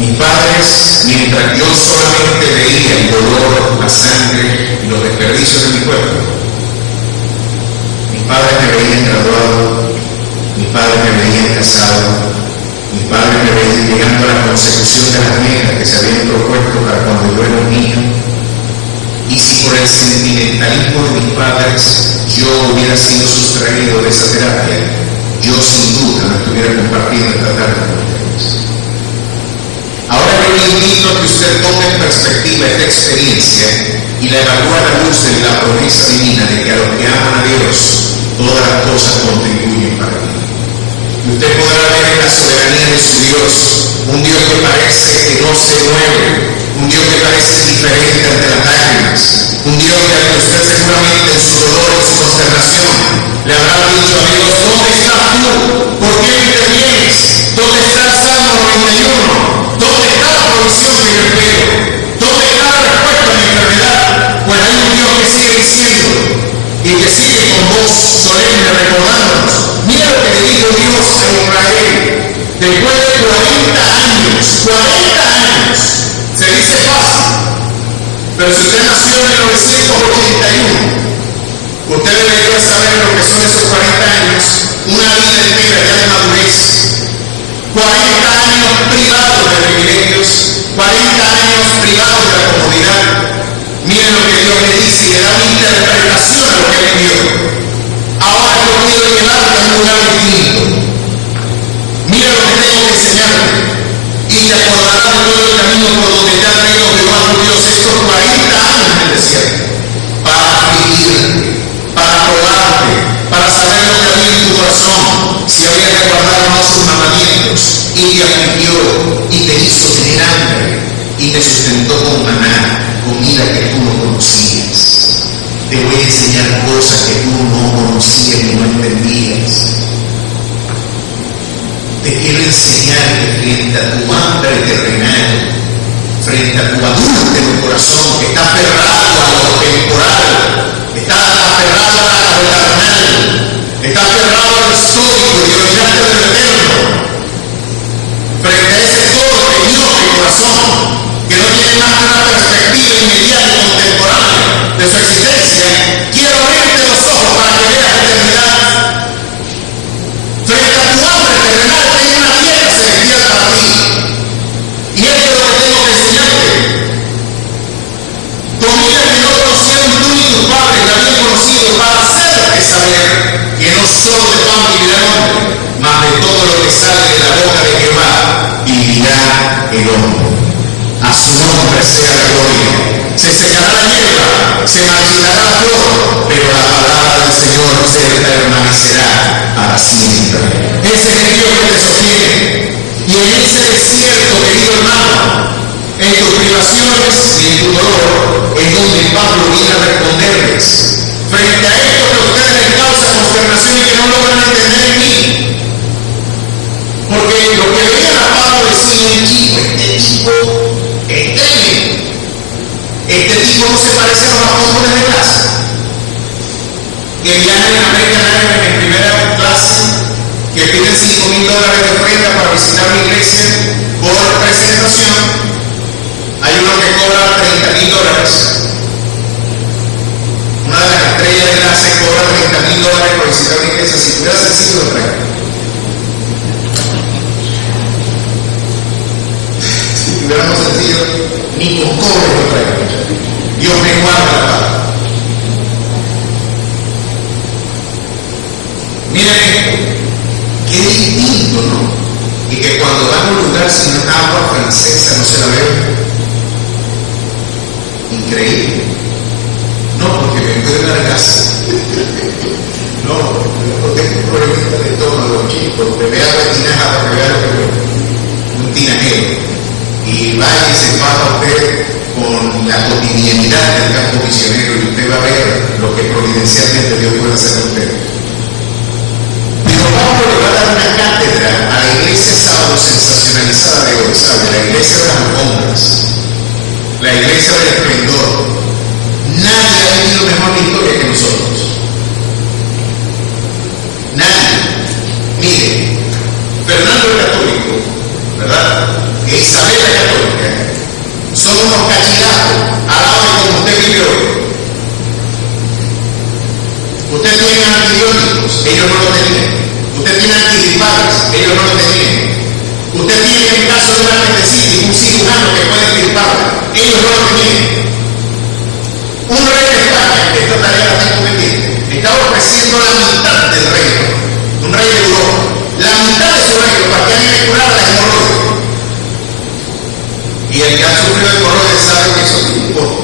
Mis padres, mientras yo solamente veía el dolor, la sangre y los desperdicios de mi cuerpo, mis padres me veían graduado, mis padres me veían casado, mis padres me veían llegando a la consecución de las metas que se habían propuesto para cuando yo era un niño. Y si por el sentimentalismo de mis padres yo hubiera sido sustraído de esa terapia, yo sin duda no estuviera compartiendo esta tarde con ustedes. Ahora yo le invito a que usted tome en perspectiva esta experiencia y la evalúe a la luz de la promesa divina de que a los que aman a Dios todas las cosas contribuyen para ti. Y usted podrá ver en la soberanía de su Dios, un Dios que parece que no se mueve, un Dios que parece diferente ante las lágrimas, un Dios que ante usted seguramente en su dolor, en su consternación, le habrá dicho a Dios: ¿dónde estás tú? ¿Por qué no intervienes? ¿Dónde está el Salmo 91? ¿Dónde está la provisión que yo espero? ¿Dónde está la respuesta a mi enfermedad? Pues hay un Dios que sigue diciendo y que sigue con voz solemne recordándonos. Mira lo que le dijo Dios a Israel después de 40 años. 40 años. Se dice fácil, pero si usted nació en 1981, usted debería saber lo que son esos 40 años, una vida entera ya de madurez, 40 años privados de privilegios, 40 años privados de la comodidad. Miren lo que Dios le dice y le da una interpretación a lo que le dio. Ahora yo quiero llevarte a un lugar distinto. Mira lo que tengo que enseñarte. Y te acordarás de todo el camino por donde te ha traído Jehová tu Dios estos 40 años en el desierto, para afligirte, para probarte, para saber lo que había en tu corazón, si había que guardar o no sus mandamientos, y te afligió, y te hizo tener hambre, y te sustentó con maná, comida que tú no conocías. Te voy a enseñar cosas que tú no conocías y no entendías. Te quiero enseñar que frente a tu hambre terrenal, frente a tu adúltero corazón que está aferrado a lo temporal, está aferrado a lo carnal, está aferrado a lo histórico y olvidaste de lo eterno, frente a ese todo peñoso corazón que no tiene más que una perspectiva inmediata y contemporánea de su existencia, quiero abrirte los ojos para que veas la eternidad. Frente a tu hambre terrenal, tengo una tierra celestial para ti. Y esto es lo que tengo que enseñarte. Comida que no conocieron tú ni tus padres la habían conocido, para hacerte saber que no solo de pan vivirá el hombre, mas de todo lo que sale de la boca de Jehová vivirá el hombre. A su nombre sea la gloria. Se secará la hierba, se marchitará la flor, pero la palabra del Señor se permanecerá para siempre. Ese es el Dios que te sostiene. Y en ese desierto, querido hermano, en tus privaciones y en tu dolor, es donde Pablo viene a responderles. Frente a esto que a ustedes les causa consternación y que no logran entender en mí. Porque lo que veían a Pablo decían: este tipo es tremendo. Este tipo no se parece a los apóstoles de clase. Que viajan en American Airlines en primera clase, que piden $5,000 de ofrenda para visitar una iglesia por presentación. Hay uno que cobra $30,000. Una de las estrellas de clase cobra $30,000 por visitar una iglesia. Si fuera sencillo, lo traigo. Si tuviéramos sencillo, ni con cobre lo traigo. Dios me guarda la paz. Miren esto, qué distinto, ¿no? Y que cuando van a un lugar sin agua francesa no se la ve. Increíble. No, porque me puede dar gas. No, yo tengo un problemita de estómago, chicos. Me vea la tinaja para que vea lo que veo. Un tinajero. Y vaya y se pasa usted con la cotidianidad del campo misionero y usted va a ver lo que providencialmente Dios puede hacer a usted. Pero Pablo le va a dar una cátedra iglesia del esplendor. Nadie ha vivido mejor la historia que nosotros. Nadie. Mire, Fernando el católico, ¿verdad? E Isabel la católica son unos cachillazos al lado de como usted vive hoy. Usted tiene antibióticos, ellos no lo tenían. Usted tiene antigripales, ellos no lo tenían. Usted tiene en caso de una apendicitis un cirujano que puede extirparla, ellos no lo tenían. Un rey de España, que esta tarea la tengo pendiente, estaba ofreciendo la mitad del reino, un rey de Europa, la mitad de su reino para que alguien le curara la hemorroides. Y el que ha sufrido hemorroides sabe que eso tiene un costo.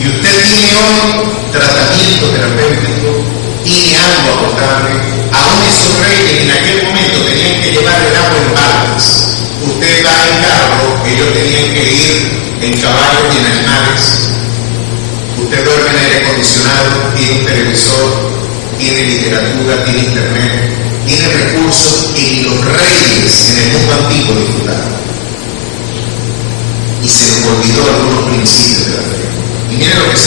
Y usted tiene hoy tratamiento terapéutico, tiene algo aportable, aún esos reyes en aquel momento tenían que llevar el agua en baldes. Usted va en carro, ellos tenían que ir en caballos y en animales. Usted duerme en aire acondicionado, tiene un televisor, tiene literatura, tiene internet, tiene recursos que ni los reyes en el mundo antiguo disfrutaban. Y se nos olvidó algunos principios de la fe. Y miren lo que 2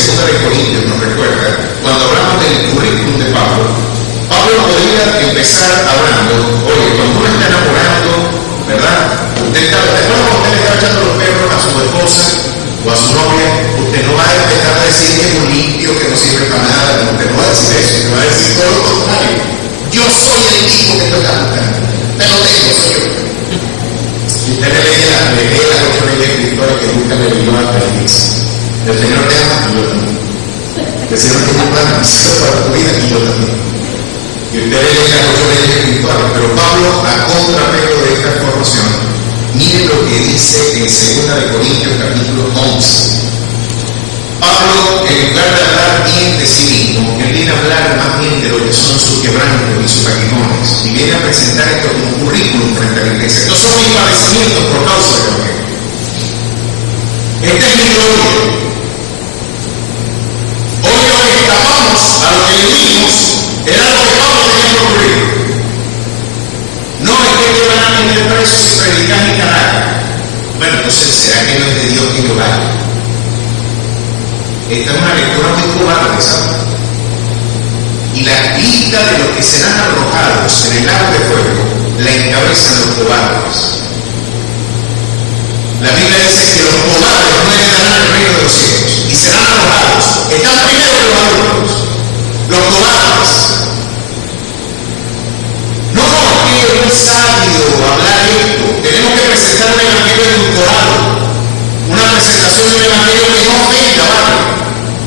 Corintios nos recuerda cuando hablamos del currículum de Pablo. Pablo podría empezar hablando, oye, cuando uno está enamorando, ¿verdad? Usted está, después cuando usted le está echando los perros a su esposa o a su novia, usted no va a empezar a decir que es un limpio, que no sirve para nada, usted no va a decir eso, usted va a decir todo lo contrario. Yo soy el tipo que estoy buscando, te lo tengo, soy yo. Y usted le lee las 8 leyes espirituales que buscan el idioma de la iglesia. El Señor te ama y yo también. El Señor tiene un plan para tu vida y yo también. Y usted le lee las 8 leyes espirituales, pero Pablo, a contrapelo de esta formación, mire lo que dice en 2 Corintios capítulo 11. Pablo, en lugar de hablar bien de sí mismo, él viene a hablar más bien de lo que son sus quebrantos y sus paquimones, y viene a presentar esto como un currículum frente a la iglesia. Estos son mis padecimientos por causa de lo que. Este es mi gloria. Hoy nos escapamos a lo que vivimos, era lo que Pablo tenía que ocurrir. No es que te van a meter presos y predicar en Caracas. Bueno, entonces, ¿será que no es de Dios que yo vaya? Esta es una lectura muy cobarde, ¿sabes? Y la lista de los que serán arrojados en el lago de fuego la encabezan los cobardes. La Biblia dice que los cobardes no heredarán el reino de los cielos y serán arrojados. Están primero que los adultos, los cobardes. No, aquí es muy sabio hablar esto. Tenemos que presentar un evangelio edulcorado, una presentación de un evangelio que no ofenda, ¿vale?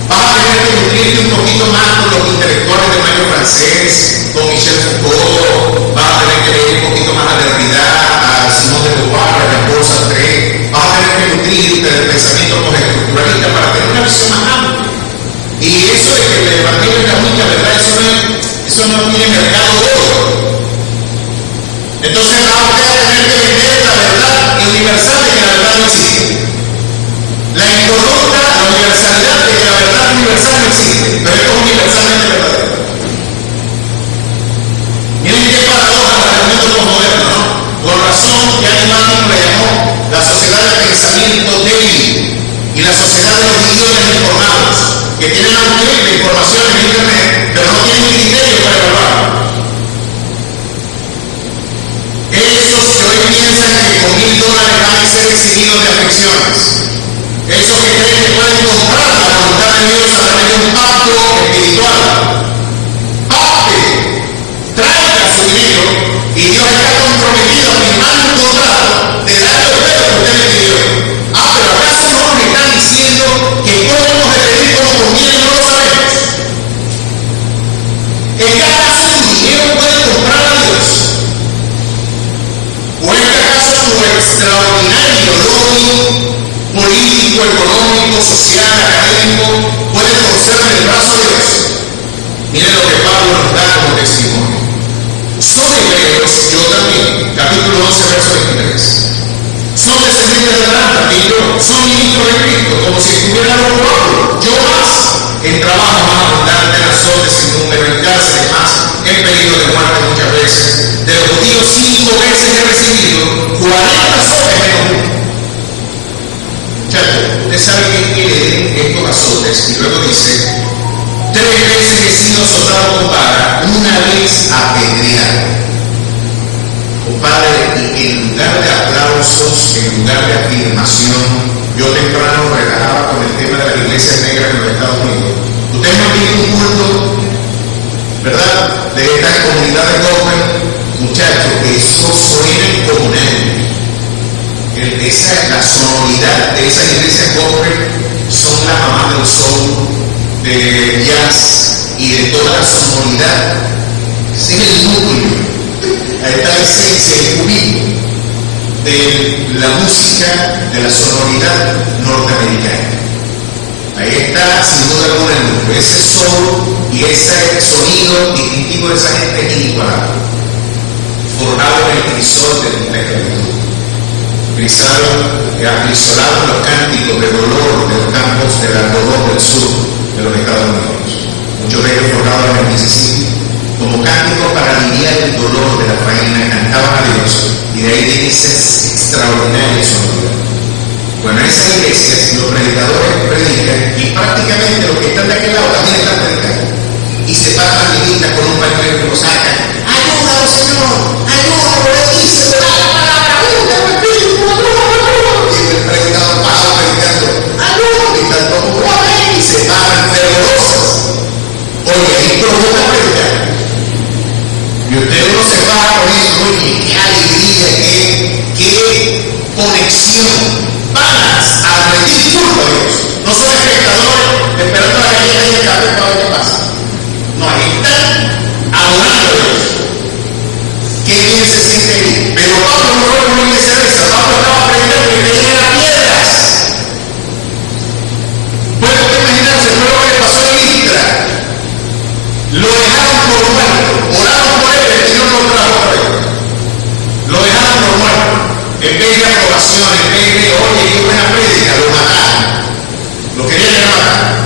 Vas a tener que nutrirte un poquito más con los intelectuales del medio francés, con Michel Foucault, vas a tener que leer un poquito más a Derrida, a Simón de Beauvoir, a Jean-Paul Sartre, vas a tener que nutrirte del pensamiento postestructuralista para tener una visión más amplia. Y eso de que el evangelio es la única verdad, eso no tiene mercado hoy. Entonces va a tener que vender la verdad universal de que la verdad no existe. La incorrupta, la universalidad de que la verdad universal no existe, pero esto es universalmente verdadero. Miren qué paradoja la reunión de los modernos, ¿no? Por razón que Animal le llamó la sociedad de pensamiento débil y la sociedad de los millones informados, que tienen un clic de información en internet, pero no tienen criterio para evaluar. Esos que hoy piensan que con $1000 van a ser eximidos de aflicciones. Esos que creen que pueden comprar la voluntad de Dios a través de un pacto espiritual. Pacte, traiga su dinero y Dios está comprometido a firmar un contrato de darle a usted lo que usted le pidió. Pero acaso no nos están diciendo que cómo hemos de pedir como conviene y no lo sabemos. ¿Es que acaso tu dinero puede comprar a Dios? ¿O es que acaso tu extraordinario lobby político, económico, social, académico puede torcerle el brazo a Dios? Miren lo que Pablo nos da como testimonio. Son hebreos, yo también, en lugar de afirmación. Yo temprano relajaba con el tema de las iglesias negras en los Estados Unidos. Ustedes no han visto un culto, ¿verdad?, de estas comunidades gospel, muchachos, que eso suena comunal. La sonoridad de esas iglesias gospel son la mamá del soul, de jazz y de toda la sonoridad. Ese es el núcleo. Ahí está la esencia, el cubito de la música, de la sonoridad norteamericana. Ahí está, sin duda alguna, el núcleo. Ese soul y ese sonido distintivo de esa gente es inigualable, forjado en el crisol de la esclavitud. Acrisolado en los cánticos de dolor de los campos del algodón del sur de los Estados Unidos. Muchos de ellos forjados en el Mississippi, como cánticos para aliviar el dolor de la faena, cantaban a Dios, y de ahí viene esa extraordinaria sonoridad. Bueno, en esas iglesias los predicadores predican y prácticamente los que están de aquel lado también están predicando. Y se pasan las limitas con un pañuelo y lo sacan. ¡Ayúdalo, Señor! ¡Ayúdalo! ¡Le dice! ¡Da la palabra! ¡Ayúdalo, Espíritu! Y el predicador pasa predicando. ¡Ayúdalo! Y tanto como amén. Y se paran fervorosas. Oye, ahí provoca predicar. Y usted no se para con eso. Oye, qué alegría, qué conexión. Vanas a rendir culto a Dios. No son espectadores esperando la galleta y el café para ver qué pasa. No, ahí están adorando a Dios. Qué bien se siente ahí. Pero Pablo no fue una iglesia de esa. Pablo estaba predicando que tenían las piedras. Puede usted imaginarse, fue lo que le pasó en Listra. Lo dejaron por muerto. Oraron por él, el Señor no trajo por él. Lo dejaron por muerto. En vez de aprobación, en vez de, oye, qué buena prédica, lo mataron. Lo querían matar.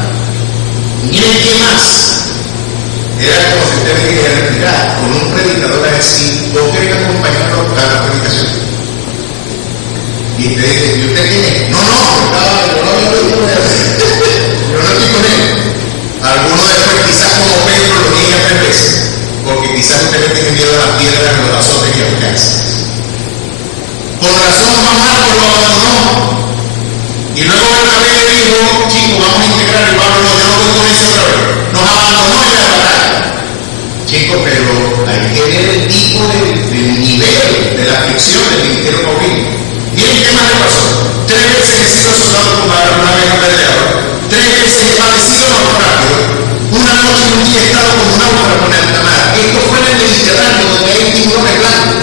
Miren qué más. Era como si usted me quería retirar con un predicador a decir, vos querés acompañarlo a la predicación. Y usted dice, ¿y usted quién es? No, yo no había oído de él. Yo no estoy con él. Algunos después, quizás como Pedro, lo niega 3 veces. Porque quizás usted le tiene miedo a las piedras, a los azotes y a los cánceres. Por razón, mamá lo abandonó. Y luego Bernabé le dijo, chicos, vamos a integrar el Pablo, no, yo no voy con eso otra vez. Nos abandonó en la batalla. Chicos, pero hay que ver el tipo de nivel de la aflicción del ministerio paulino. Miren qué más le pasó. 3 veces he sido soldado con una vez apedreado. 3 veces he padecido naufragio. Una noche y un día he estado como un náufrago en alta mar. Esto fue en el Mediterráneo, donde hay tiburones blancos.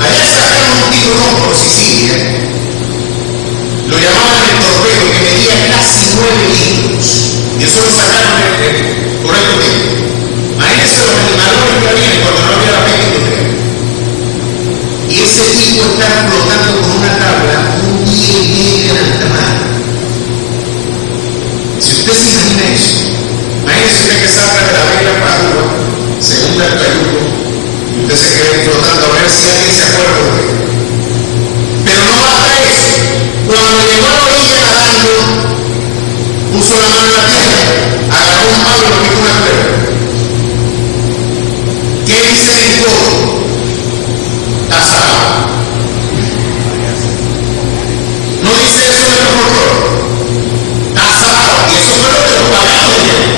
Allá sacaron un tiburón por Sicilia. Lo llamaban el torpedo, que medía casi 9 litros. Y eso lo sacaron por el tiempo. Imagínense los animales que habían cuando no había la pesca industrial. Y ese tipo está flotando con una tabla un día y medio en alta mar. Si usted se imagina eso, imagínese usted que salga de la vela para Cuba, se hunda el cayuco, y usted se queda flotando a ver si alguien se acuerda de usted. Pero no basta eso. Cuando llegó a la orilla nadando, puso la mano en la tierra, agarró un palo y lo picó una cuerda. ¿Qué dice el codo? Está salado. No dice eso de los motor. Está salado. Y eso fue lo que los paganos dijeron.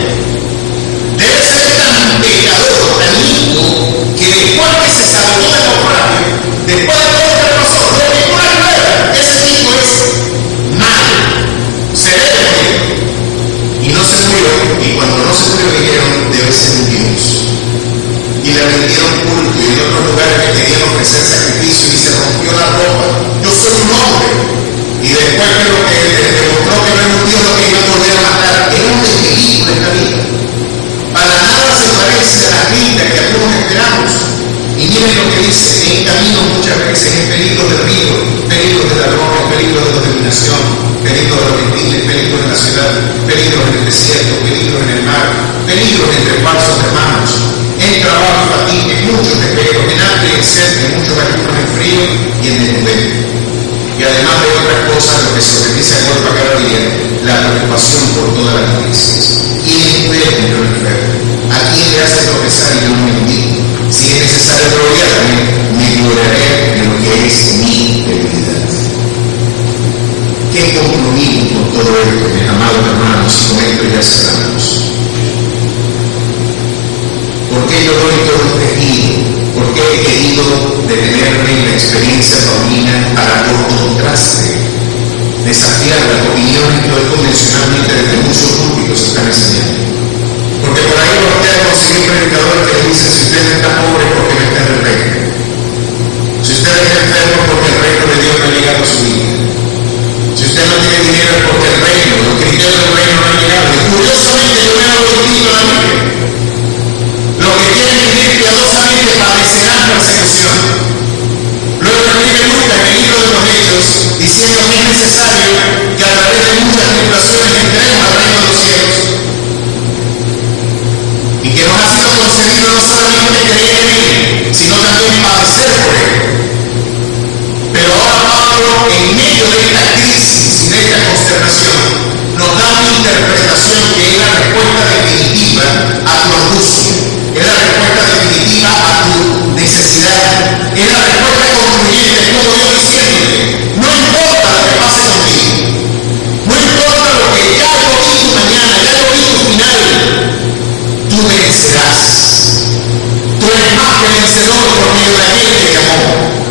Debe ser tan pecador, tan lindo, que después que se salvó del naufragio, después de todo lo que pasó, le picó una cuerda. Ese tipo es malo. Se debe morir. Y no se murió. Y cuando no se murió dijeron, debe ser un Dios. Y le rindieron culto, y en otros lugares le querían ofrecer sacrificio y se rompió la ropa. Yo soy un hombre. Y después que lo que demostró que no era un Dios, lo que iba a volver a matar, era un película en la vida. Para nada se parece a las lindas que algunos esperamos. Y miren lo que dice, en camino muchas veces en peligro de río, peligro de ladrones, peligro de dominación, peligro de los gentiles, peligro en la ciudad, peligro en el desierto, peligro en el mar, peligro entre falsos hermanos, en trabajo y fatiga, en muchos desvelos, en hambre y en sed, en muchos ayunos, en frío y en desnudez. Y además de otras cosas, lo que se organiza el cuerpo a cada día, la preocupación por todas las iglesias. ¿Quién enfermo y no enfermo? ¿A quién le hace tropezar y yo no me indico? Si es necesario gloriarme, me gloriaré en lo que es la experiencia paulina para, por contraste, desafiar las opiniones que hoy convencionalmente desde muchos públicos se están enseñando. Porque por ahí usted va a conseguir predicadores que le dicen: si usted está pobre, porque no está en el reino. Si usted está enfermo, porque el reino de Dios no ha llegado a su vida. Si usted no tiene dinero, es porque el reino, los criterios del reino no han llegado. Y curiosamente, yo veo algo distinto en la Biblia. Los que quieren vivir piadosamente padecerán persecución. Luego escribe Lucas en el libro de los Hechos, diciendo que es necesario que a través de muchas tribulaciones entremos al reino de los cielos. Y que nos ha sido concedido no solamente creer en él, sino también padecer por él. Pero ahora Pablo, en medio de esta crisis y de esta consternación, nos da una interpretación que es la respuesta definitiva a tu angustia, es la respuesta definitiva a tu necesidad, es la respuesta concluyente, es como Dios diciéndote: no importa lo que pase contigo, no importa lo que ya lo vi tu mañana, ya lo vi tu final, tú vencerás. Tú eres más que vencedor por medio de aquel que te amó.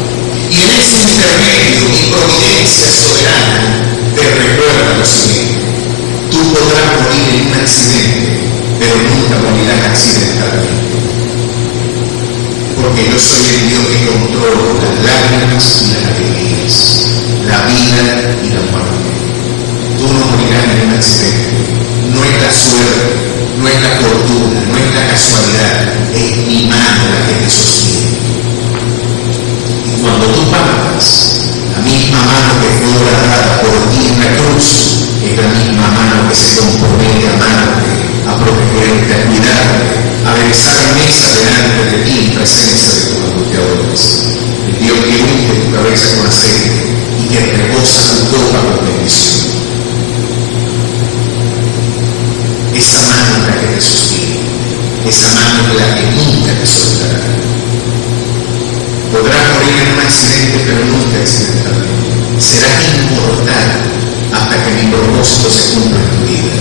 Y en ese intermedio, mi providencia soberana te recuerda lo siguiente: tú podrás morir en un accidente, pero nunca morirás accidentalmente. Porque yo soy el Dios que controlo las lágrimas y las alegrías, la vida y la muerte. Tú no morirás en un accidente. No es la suerte, no es la fortuna, no es la casualidad, es mi mano la que te sostiene. Y cuando tú partas, la misma mano que fue horadada por ti en la cruz es la misma mano que se compromete a amarte, a protegerte, a cuidarte, a aderezar mesa delante de ti en presencia de tus angustiadores. El Dios que unge tu cabeza con aceite y que rebosa tu copa con bendición. Esa mano es la que te sostiene, esa mano es la que nunca te soltará. Podrás morir en un accidente, pero nunca accidentalmente. Serás inmortal hasta que mi propósito se cumpla en tu vida.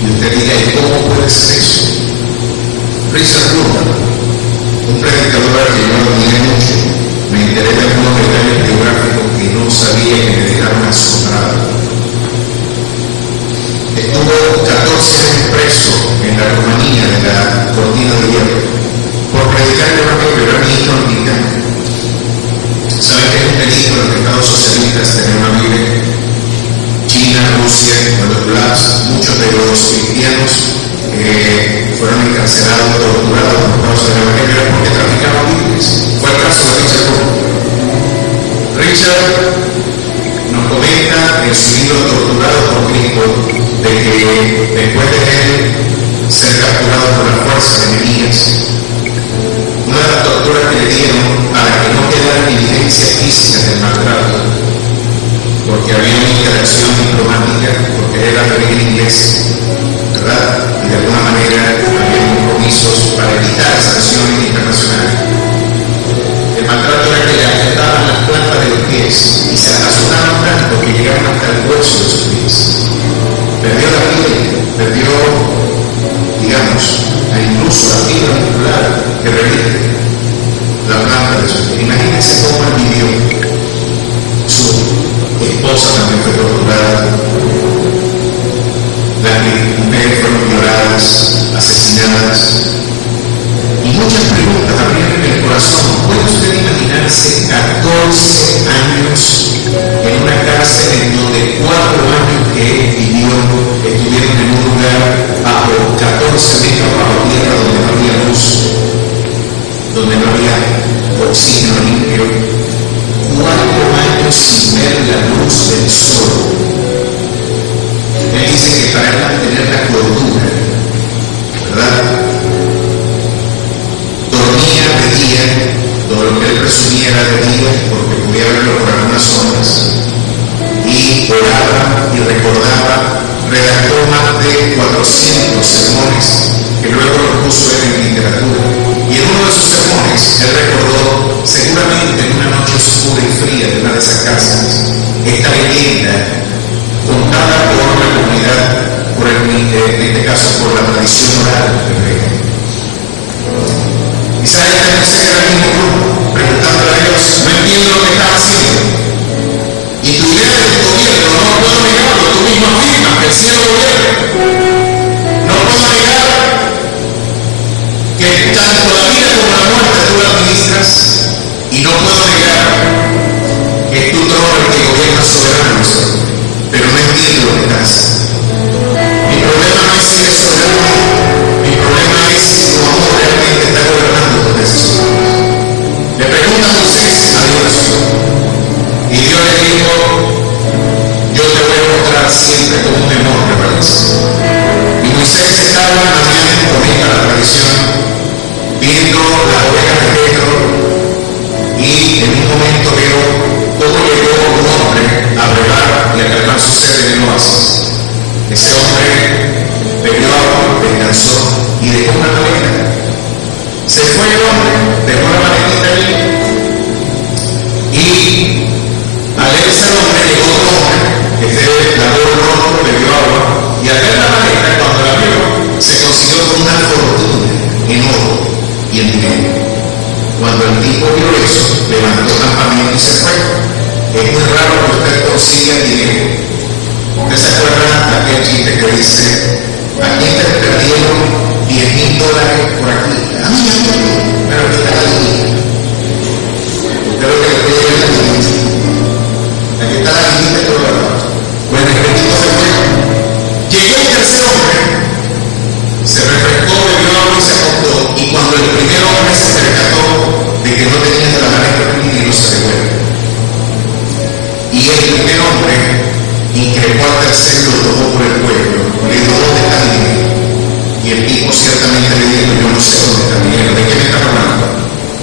Y usted dirá: ¿y cómo puede ser eso? Richard Ruhr, un predicador que yo admiré mucho, me enteré de algunos detalles geográficos que no sabía, que me dejaron asombrado. Estuvo 14 años preso en la Rumanía de la cortina de hierro por predicar el evangelio. Era ministro anglicano. ¿Saben que es un delito en los estados socialistas tener una Biblia? China, Rusia, los Blacks, muchos de los cristianos fueron encarcelados, torturados por causa del evangelio porque traficaban Biblias. Fue el caso de Richard Ruhr. Richard nos comenta en su libro Torturado por Cristo de que después de él ser capturado por las fuerzas enemigas, una de las torturas que le dieron para que no quedara evidencia física del maltrato, porque había una interacción diplomática, porque era de origen inglés, ¿verdad? Y de alguna manera había compromisos para evitar sanciones internacionales. El maltrato era que le afectaban las plantas de los pies y se las azotaban tanto que llegaban hasta el hueso de sus pies. Perdió la piel, perdió, digamos, incluso la fibra muscular que reviste la planta de sus pies. Imagínense cómo él vivió. Su esposa también fue torturada, las mujeres fueron violadas, asesinadas, y muchas preguntas abrieron el corazón. ¿Puede usted imaginarse 14 años en una cárcel en donde 4 años que él vivió estuvieron en un lugar bajo 14 metros bajo tierra, donde no había luz, donde no había oxígeno limpio? 4 años sin ver la luz del sol. Él dice que para él mantener la cordura, ¿verdad? Dormía de día, todo lo que él presumía era de día, porque podía verlo por algunas horas, y oraba y recordaba, redactó más de 400 sermones que luego los puso él en literatura. Y en uno de sus sermones él recordó, seguramente en una noche oscura y fría de una de esas casas, esta leyenda contada por la comunidad, en este caso por la tradición oral hebrea. Y sabe que no sé que era el mismo grupo. consigue el dinero. ¿Usted se acuerda de aquel chiste que dice, aquí te perdieron $10,000 por aquí? A mí, pero aquí está la línea. Usted lo que le pide es la línea. Aquí está la línea de todo lado. Bueno, el repito se fue. Llegó el tercer hombre, se refrescó, bebió agua y se acostó. Y cuando el primer hombre se percató de que no tenía de la manera de un dinero, se devuelve. Y el primer hombre increpó al tercero, lo tomó por el cuello, le dijo, ¿dónde está mi dinero? Y el tipo ciertamente le dijo, yo no sé dónde está mi dinero, ¿de qué me estás hablando?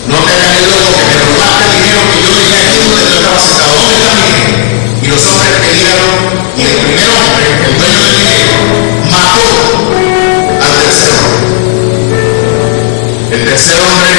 No te hagas el loco, que me robaste el dinero que yo dejé aquí donde yo estaba sentado, ¿dónde está mi dinero? Y los hombres pelearon, y el primer hombre, el dueño del dinero, mató al tercer hombre. El tercer hombre